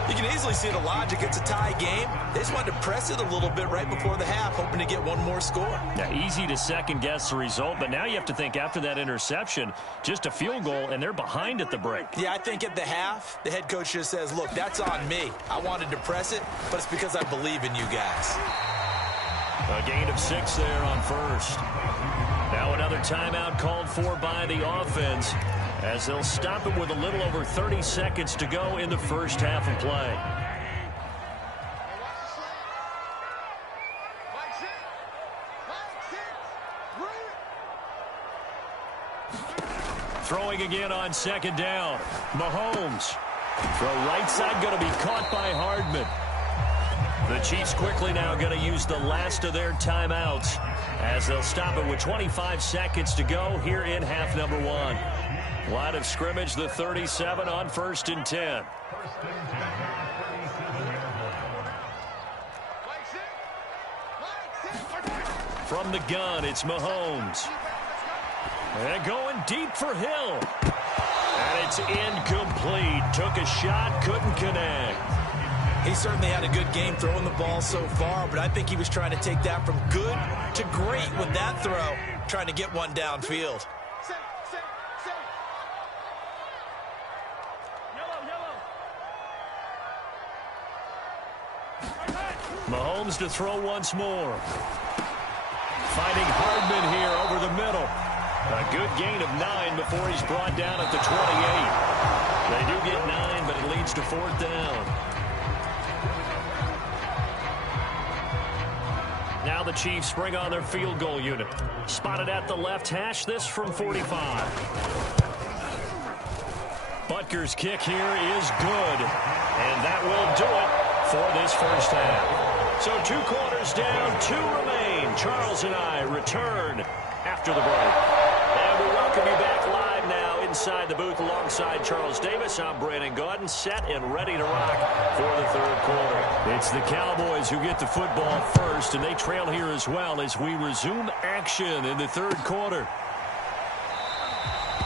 You can easily see the logic. It's a tie game. They just wanted to press it a little bit right before the half, hoping to get one more score. Yeah, easy to second-guess the result, but now you have to think after that interception, just a field goal, and they're behind at the break. Yeah, I think at the half, the head coach just says, look, that's on me. I wanted to press it, but it's because I believe in you guys. A gain of 6 there on 1st. Now another timeout called for by the offense, as they'll stop it with a little over 30 seconds to go in the first half of play. Throwing again on 2nd down. Mahomes. Throw right side going to be caught by Hardman. The Chiefs quickly now going to use the last of their timeouts as they'll stop it with 25 seconds to go here in half number 1. Line of scrimmage, the 37 on 1st and 10. From the gun, it's Mahomes. And going deep for Hill. And it's incomplete. Took a shot, couldn't connect. He certainly had a good game throwing the ball so far, but I think he was trying to take that from good to great with that throw, trying to get one downfield. Mahomes to throw once more. Finding Hardman here over the middle. A good gain of 9 before he's brought down at the 28. They do get 9, but it leads to 4th down. Now the Chiefs bring on their field goal unit. Spotted at the left hash, this from 45. Butker's kick here is good. And that will do it for this first half. So 2 quarters down, 2 remain. Charles and I return after the break. And we welcome you back live now inside the booth alongside Charles Davis. I'm Brandon Gaudin, set and ready to rock for the 3rd quarter. It's the Cowboys who get the football first, and they trail here as well as we resume action in the 3rd quarter.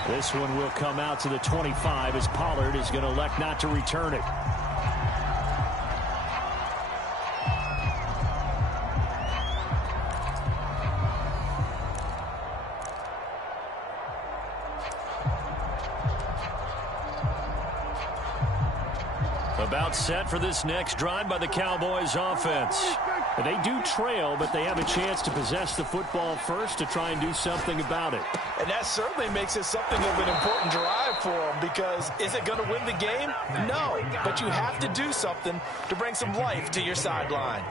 This one will come out to the 25 as Pollard is going to elect not to return it. About set for this next drive by the Cowboys offense. They do trail, but they have a chance to possess the football first to try and do something about it. And that certainly makes it something of an important drive for them, because is it going to win the game? No, but you have to do something to bring some life to your sideline.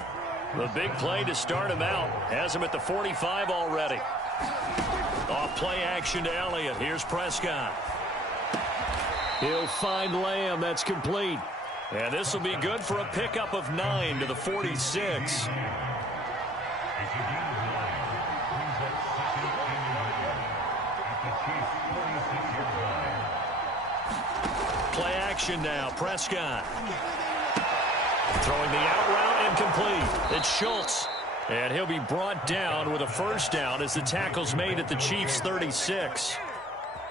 The big play to start him out has him at the 45 already. Off play action to Elliott. Here's Prescott. He'll find Lamb. That's complete. And this will be good for a pickup of 9 to the 46. Play action now. Prescott. Throwing the out route and complete. It's Schultz. And he'll be brought down with a first down as the tackle's made at the Chiefs' 36.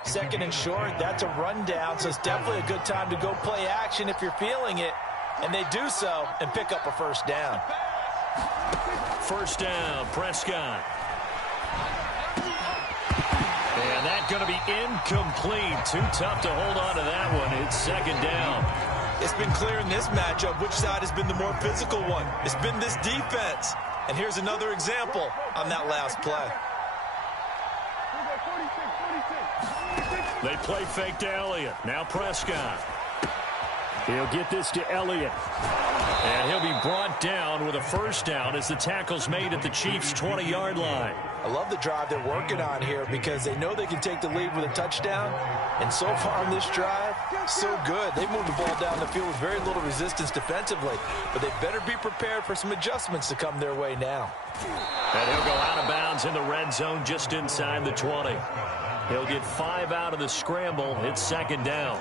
2nd and short, that's a rundown, so it's definitely a good time to go play action if you're feeling it. And they do so and pick up a first down. First down, Prescott. And that's going to be incomplete. Too tough to hold on to that one. It's 2nd down. It's been clear in this matchup which side has been the more physical one. It's been this defense. And here's another example on that last play. They play fake to Elliott. Now Prescott. He'll get this to Elliott. And he'll be brought down with a first down as the tackle's made at the Chiefs' 20-yard line. I love the drive they're working on here because they know they can take the lead with a touchdown. And so far on this drive, so good. They moved the ball down the field with very little resistance defensively. But they better be prepared for some adjustments to come their way now. And he'll go out of bounds in the red zone just inside the 20. He'll get 5 out of the scramble. It's second down.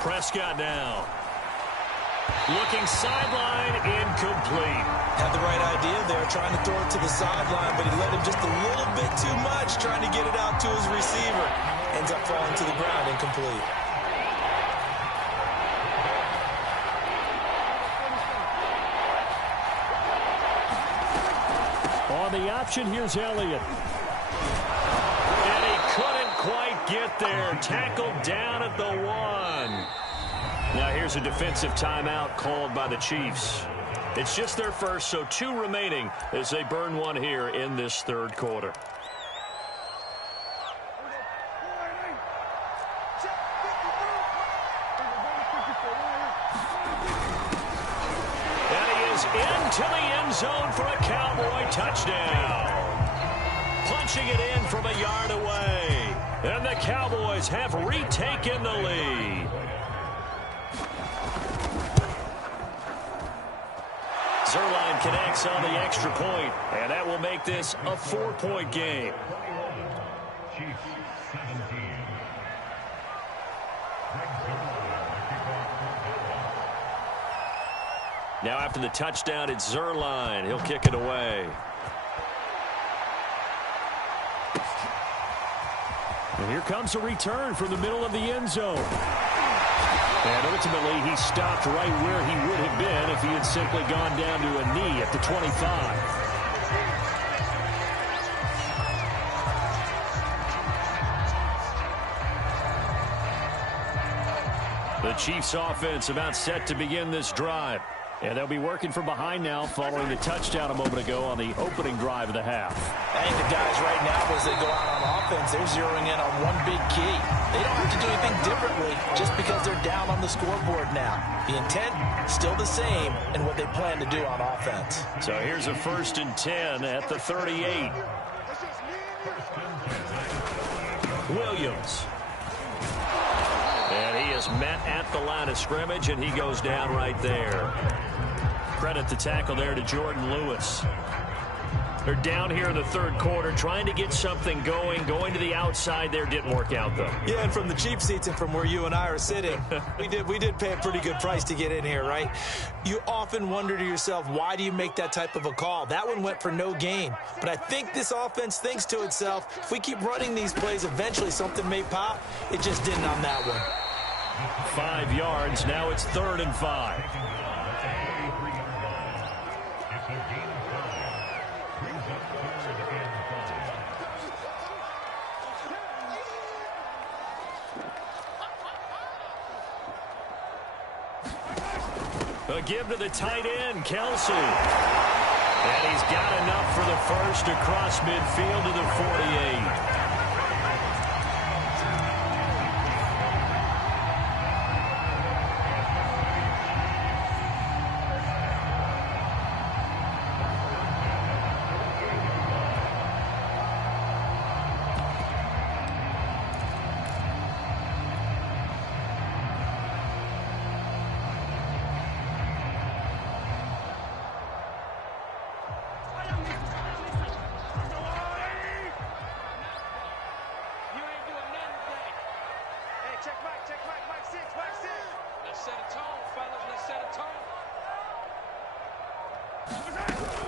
Prescott now. Looking sideline, incomplete. Had the right idea there, trying to throw it to the sideline, but he let him just a little bit too much, trying to get it out to his receiver. Ends up falling to the ground, incomplete. On the option, here's Elliott. And he couldn't quite get there. Tackled down at the 1. Now here's a defensive timeout called by the Chiefs. It's just their first, so 2 remaining as they burn one here in this third quarter. And he is into the end zone for a Cowboy touchdown. Punching it in from a yard away. And the Cowboys have retaken the lead. Zuerlein connects on the extra point, and that will make this a 4-point game. Now after the touchdown, it's Zuerlein. He'll kick it away. And here comes a return from the middle of the end zone. And ultimately, he stopped right where he would have been if he had simply gone down to a knee at the 25. The Chiefs offense about set to begin this drive. And they'll be working from behind now following the touchdown a moment ago on the opening drive of the half. I think the guys right now, as they go out on offense, they're zeroing in on one big key. They don't have to do anything differently just because they're down on the scoreboard now. The intent, still the same in what they plan to do on offense. So here's a 1st and 10 at the 38. Williams. And he is met at the line of scrimmage, and he goes down right there. Credit the tackle there to Jordan Lewis. They're down here in the third quarter, trying to get something going to the outside there. Didn't work out, though. Yeah, and from the cheap seats and from where you and I are sitting, we did pay a pretty good price to get in here, right? You often wonder to yourself, why do you make that type of a call? That one went for no gain. But I think this offense thinks to itself, if we keep running these plays, eventually something may pop. It just didn't on that one. 5 yards. Now it's 3rd and 5. A give to the tight end, Kelsey. And he's got enough for the first across midfield to the 48.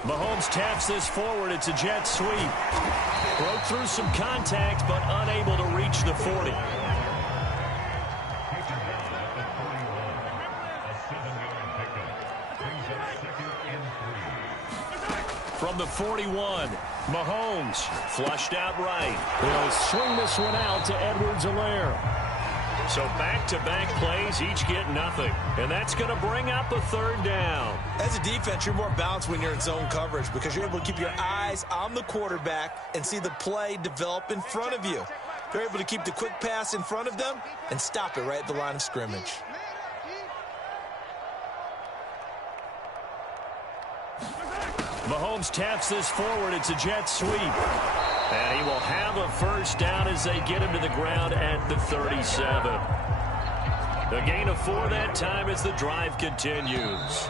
Mahomes taps this forward. It's a jet sweep. Broke through some contact, but unable to reach the 40. the 41. Mahomes flushed out right. He'll swing this one out to Edwards-Helaire. So back-to-back plays, each get nothing. And that's going to bring up a third down. As a defense, you're more balanced when you're in zone coverage because you're able to keep your eyes on the quarterback and see the play develop in front of you. You're able to keep the quick pass in front of them and stop it right at the line of scrimmage. Mahomes taps this forward. It's a jet sweep. And he will have a first down as they get him to the ground at the 37. A gain of 4 that time as the drive continues.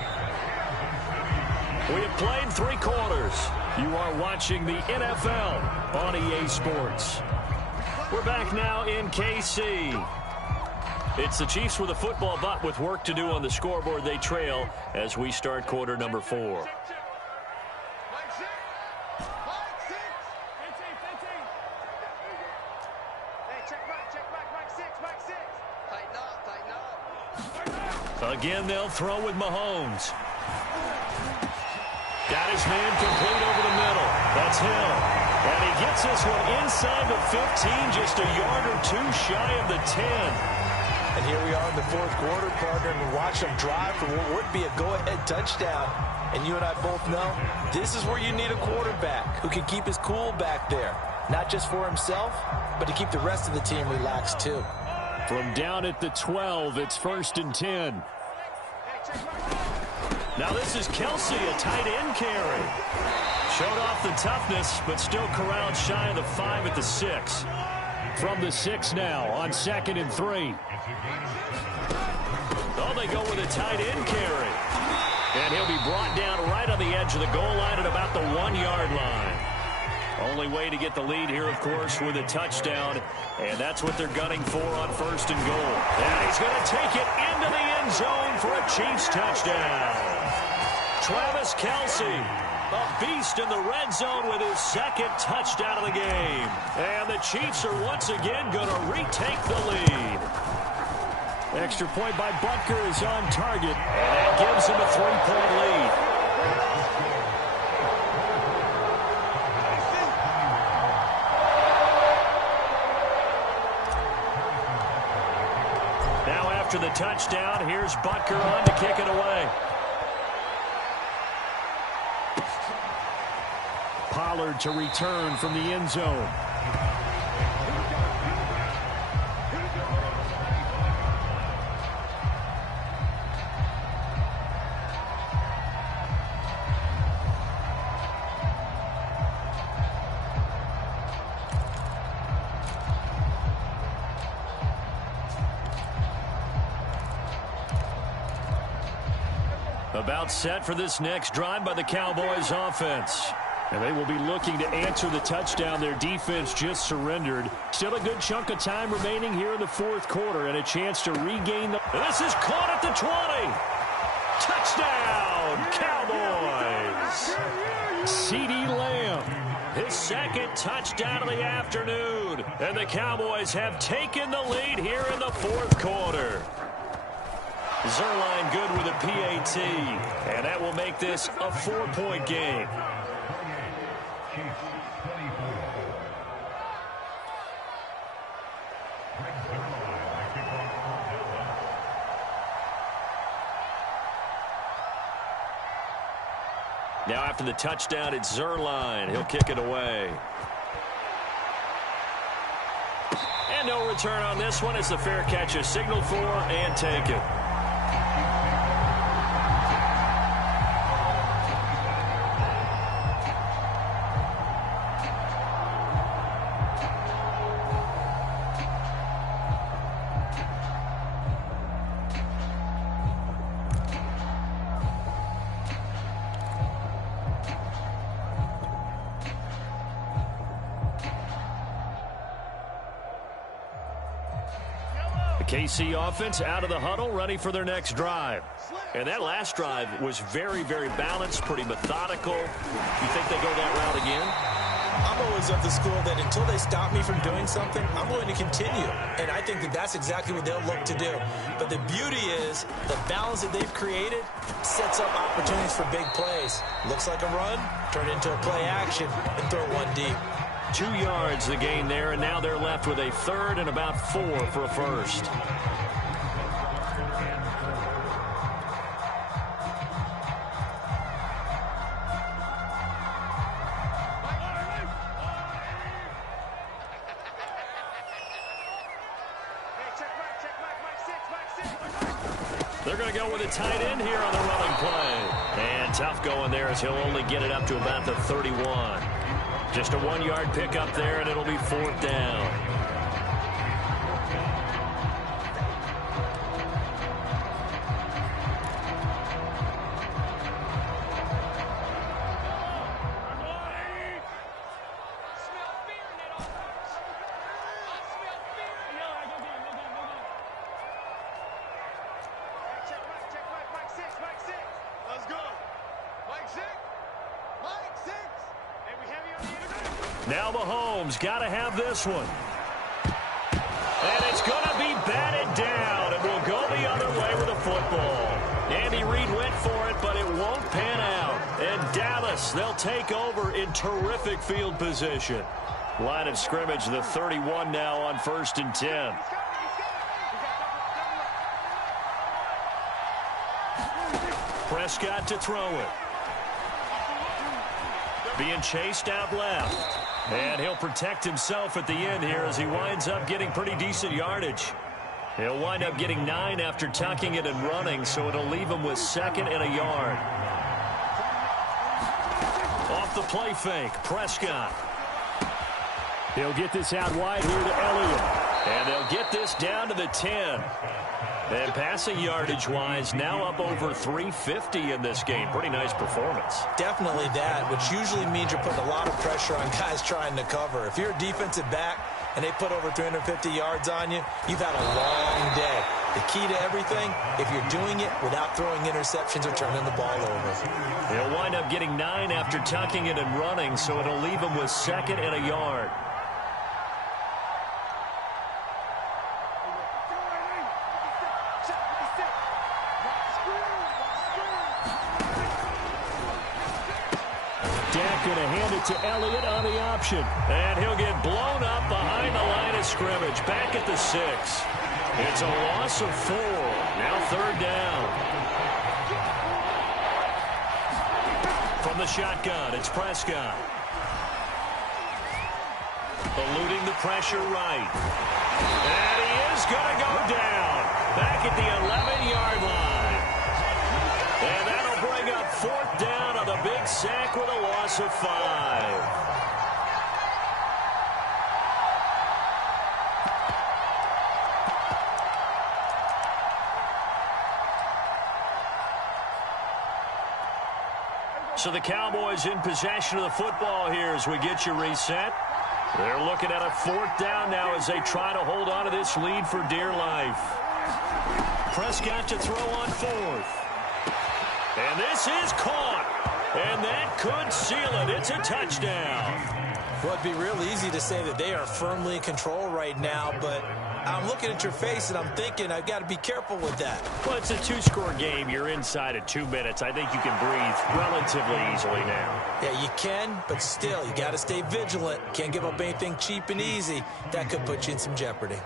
We have played 3 quarters. You are watching the NFL on EA Sports. We're back now in KC. It's the Chiefs with a football, but with work to do on the scoreboard, they trail as we start quarter number 4. Again, they'll throw with Mahomes. Got his man complete over the middle. That's Hill. And he gets this one inside the 15, just a yard or 2 shy of the 10. And here we are in the 4th quarter, partner, and watch them drive for what would be a go-ahead touchdown. And you and I both know this is where you need a quarterback who can keep his cool back there. Not just for himself, but to keep the rest of the team relaxed too. From down at the 12, it's 1st and 10. Now this is Kelsey, a tight end carry. Showed off the toughness, but still corralled shy of the 5 at the 6. From the 6 now on 2nd and 3. Oh, they go with a tight end carry. And he'll be brought down right on the edge of the goal line at about the 1-yard line. Only way to get the lead here, of course, with a touchdown. And that's what they're gunning for on 1st and goal. And he's going to take it into the end zone for a Chiefs touchdown. Travis Kelce, a beast in the red zone with his 2nd touchdown of the game. And the Chiefs are once again going to retake the lead. Extra point by Butker is on target. And that gives him a 3-point lead. After the touchdown, here's Butker on to kick it away. Pollard to return from the end zone. About set for this next drive by the Cowboys offense. And they will be looking to answer the touchdown their defense just surrendered. Still a good chunk of time remaining here in the 4th quarter and a chance to regain the... And this is caught at the 20. Touchdown, Cowboys. CeeDee Lamb. His 2nd touchdown of the afternoon. And the Cowboys have taken the lead here in the 4th quarter. Zuerlein good with a PAT, and that will make this a 4-point game. Now after the touchdown, it's Zuerlein. He'll kick it away. And no return on this one. It's the fair catch is signaled for and taken. KC offense out of the huddle, ready for their next drive. And that last drive was very, very balanced, pretty methodical. You think they go that route again? I'm always always of the school that until they stop me from doing something, I'm going to continue. And I think that that's exactly what they'll look to do. But the beauty is the balance that they've created sets up opportunities for big plays. Looks like a run, turn it into a play action, and throw one deep. 2 yards the gain there, and now they're left with a third and about 4 for a first. They're going to go with a tight end here on the running play. And tough going there as he'll only get it up to about the 31. Just a 1-yard pickup there, and it'll be 4th down. Now Mahomes got to have this one. And it's going to be batted down, and we'll go the other way with the football. Andy Reid went for it, but it won't pan out. And Dallas, they'll take over in terrific field position. Line of scrimmage, the 31 now on 1st and 10. Prescott to throw it. Being chased out left. And he'll protect himself at the end here as he winds up getting pretty decent yardage. He'll wind up getting 9 after tucking it and running, so it'll leave him with 2nd and a yard. Off the play fake, Prescott. He'll get this out wide here to Elliott. And they'll get this down to the 10. And passing yardage-wise, now up over 350 in this game. Pretty nice performance. Definitely that, which usually means you're putting a lot of pressure on guys trying to cover. If you're a defensive back and they put over 350 yards on you, you've had a long day. The key to everything, if you're doing it without throwing interceptions or turning the ball over. He'll wind up getting 9 after tucking it and running, so it'll leave him with 2nd and a yard. Going to hand it to Elliott on the option. And he'll get blown up behind the line of scrimmage. Back at the 6. It's a loss of 4. Now 3rd down. From the shotgun, it's Prescott. Eluding the pressure right. And he is going to go down. Back at the 11-yard line. And that'll bring up 4th down on the big sack with a loss of 5. So the Cowboys in possession of the football here as we get you reset. They're looking at a 4th down now as they try to hold on to this lead for dear life. Prescott to throw on 4th. And this is caught. And that could seal it. It's a touchdown. Well, it'd be real easy to say that they are firmly in control right now, but I'm looking at your face and I'm thinking I've got to be careful with that. Well, it's a 2-score game. You're inside at 2 minutes. I think you can breathe relatively easily now. Yeah, you can, but still, you got to stay vigilant. Can't give up anything cheap and easy. That could put you in some jeopardy.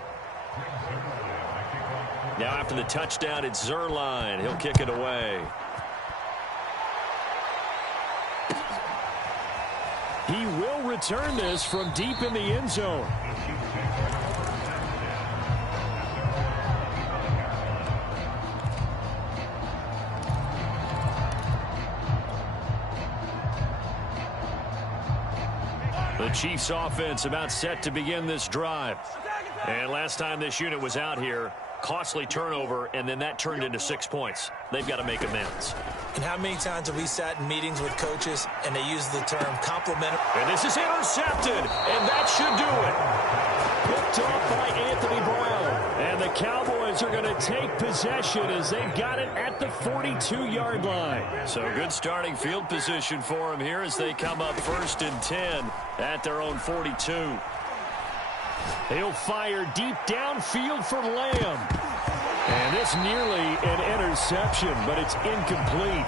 Now after the touchdown, it's Zuerlein. He'll kick it away. He will return this from deep in the end zone. The Chiefs offense about set to begin this drive. And last time this unit was out here, costly turnover, and then that turned into 6 points. They've got to make amends. And how many times have we sat in meetings with coaches and they use the term complimentary? And this is intercepted, and that should do it. Picked off by Anthony Brown. And the Cowboys Cowboys are going to take possession as they've got it at the 42-yard line. So good starting field position for them here as they come up 1st and 10 at their own 42. He'll fire deep downfield for Lamb. And this nearly an interception, but it's incomplete.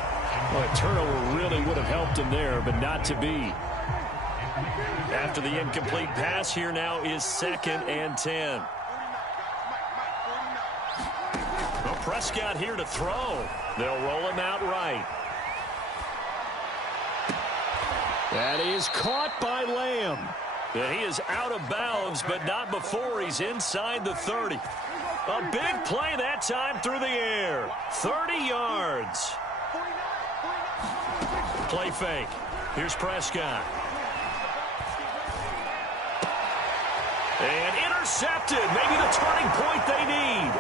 Well, a turnover really would have helped him there, but not to be. After the incomplete pass, here now is 2nd and 10. Well, Prescott here to throw. They'll roll him out right. That is caught by Lamb. Yeah, he is out of bounds, but not before he's inside the 30. A big play that time through the air. 30 yards. Play fake. Here's Prescott. And intercepted. Maybe the turning point they need.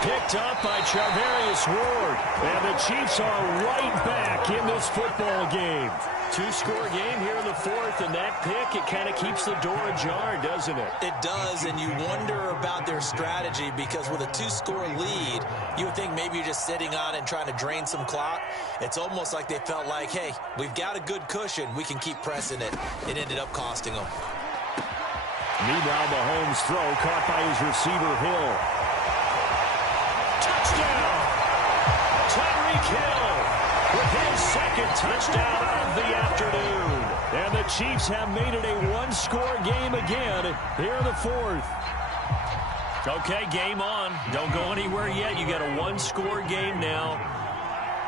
Picked up by Charvarius Ward. And the Chiefs are right back in this football game. 2-score game here in the 4th, and that pick, it kind of keeps the door ajar, doesn't it? It does, and you wonder about their strategy because with a 2-score lead, you would think maybe you're just sitting on it and trying to drain some clock. It's almost like they felt like, hey, we've got a good cushion. We can keep pressing it. It ended up costing them. Meanwhile, Mahomes' throw caught by his receiver, Hill. Touchdown! Tyreek Hill with his 2nd touchdown of the afternoon. And the Chiefs have made it a 1-score game again here in the 4th. Okay, game on. Don't go anywhere yet. You got a 1-score game now.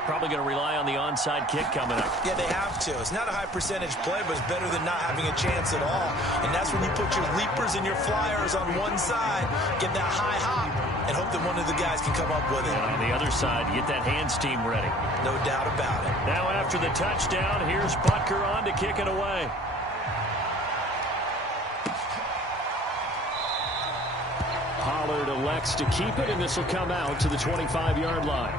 Probably going to rely on the onside kick coming up. Yeah, they have to. It's not a high percentage play, but it's better than not having a chance at all. And that's when you put your leapers and your flyers on one side, get that high hop, and hope that one of the guys can come up with it. And on the other side, get that hands team ready. No doubt about it. Now after the touchdown, here's Butker on to kick it away. Pollard elects to keep it, and this will come out to the 25-yard line.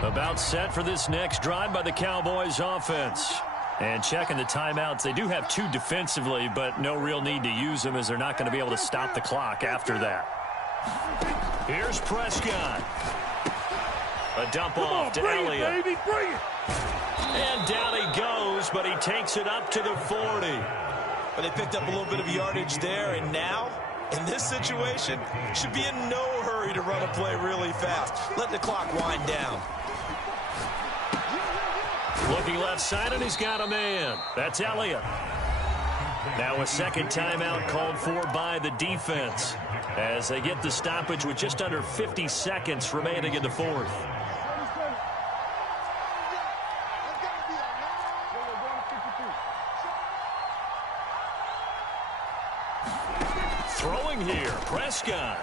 About set for this next drive by the Cowboys offense. And checking the timeouts, they do have 2 defensively, but no real need to use them as they're not going to be able to stop the clock after that. Here's Prescott. A dump off to Elliott. And down he goes, but he takes it up to the 40. But they picked up a little bit of yardage there, and now, in this situation, should be in no hurry to run a play really fast. Let the clock wind down. Looking left side, and he's got a man. That's Elliott. Now a 2nd timeout called for by the defense as they get the stoppage with just under 50 seconds remaining in the 4th. Throwing here, Prescott.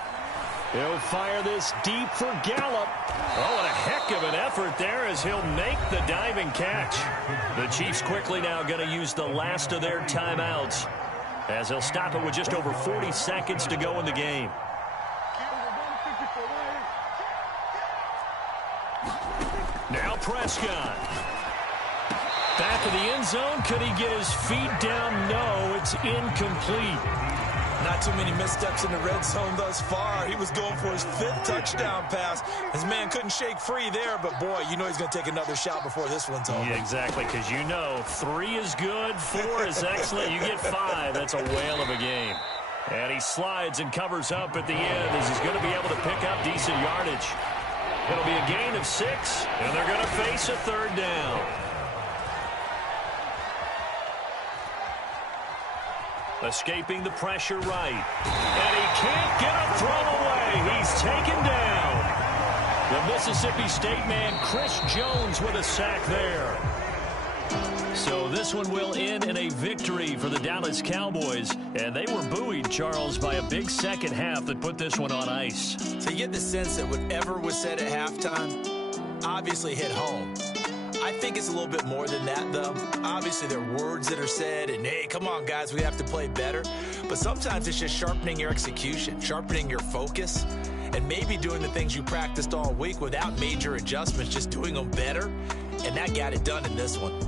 He'll fire this deep for Gallup. Oh, and a heck of an effort there as he'll make the diving catch. The Chiefs quickly now going to use the last of their timeouts as they'll stop it with just over 40 seconds to go in the game. Now Prescott. Back of the end zone. Could he get his feet down? No, it's incomplete. Not too many missteps in the red zone thus far. He was going for his 5th touchdown pass. His man couldn't shake free there, but boy, you know he's going to take another shot before this one's over. Yeah, exactly, because you know 3 is good, 4 is excellent. You get 5, that's a whale of a game. And he slides and covers up at the end as he's going to be able to pick up decent yardage. It'll be a gain of 6, and they're going to face a 3rd down. Escaping the pressure right. And he can't get a throw away. He's taken down. The Mississippi State man, Chris Jones, with a sack there. So this one will end in a victory for the Dallas Cowboys. And they were buoyed, Charles, by a big second half that put this one on ice. So you get the sense that whatever was said at halftime obviously hit home. I think it's a little bit more than that, though. Obviously, there are words that are said, and, hey, come on, guys, we have to play better. But sometimes it's just sharpening your execution, sharpening your focus, and maybe doing the things you practiced all week without major adjustments, just doing them better. And that got it done in this one.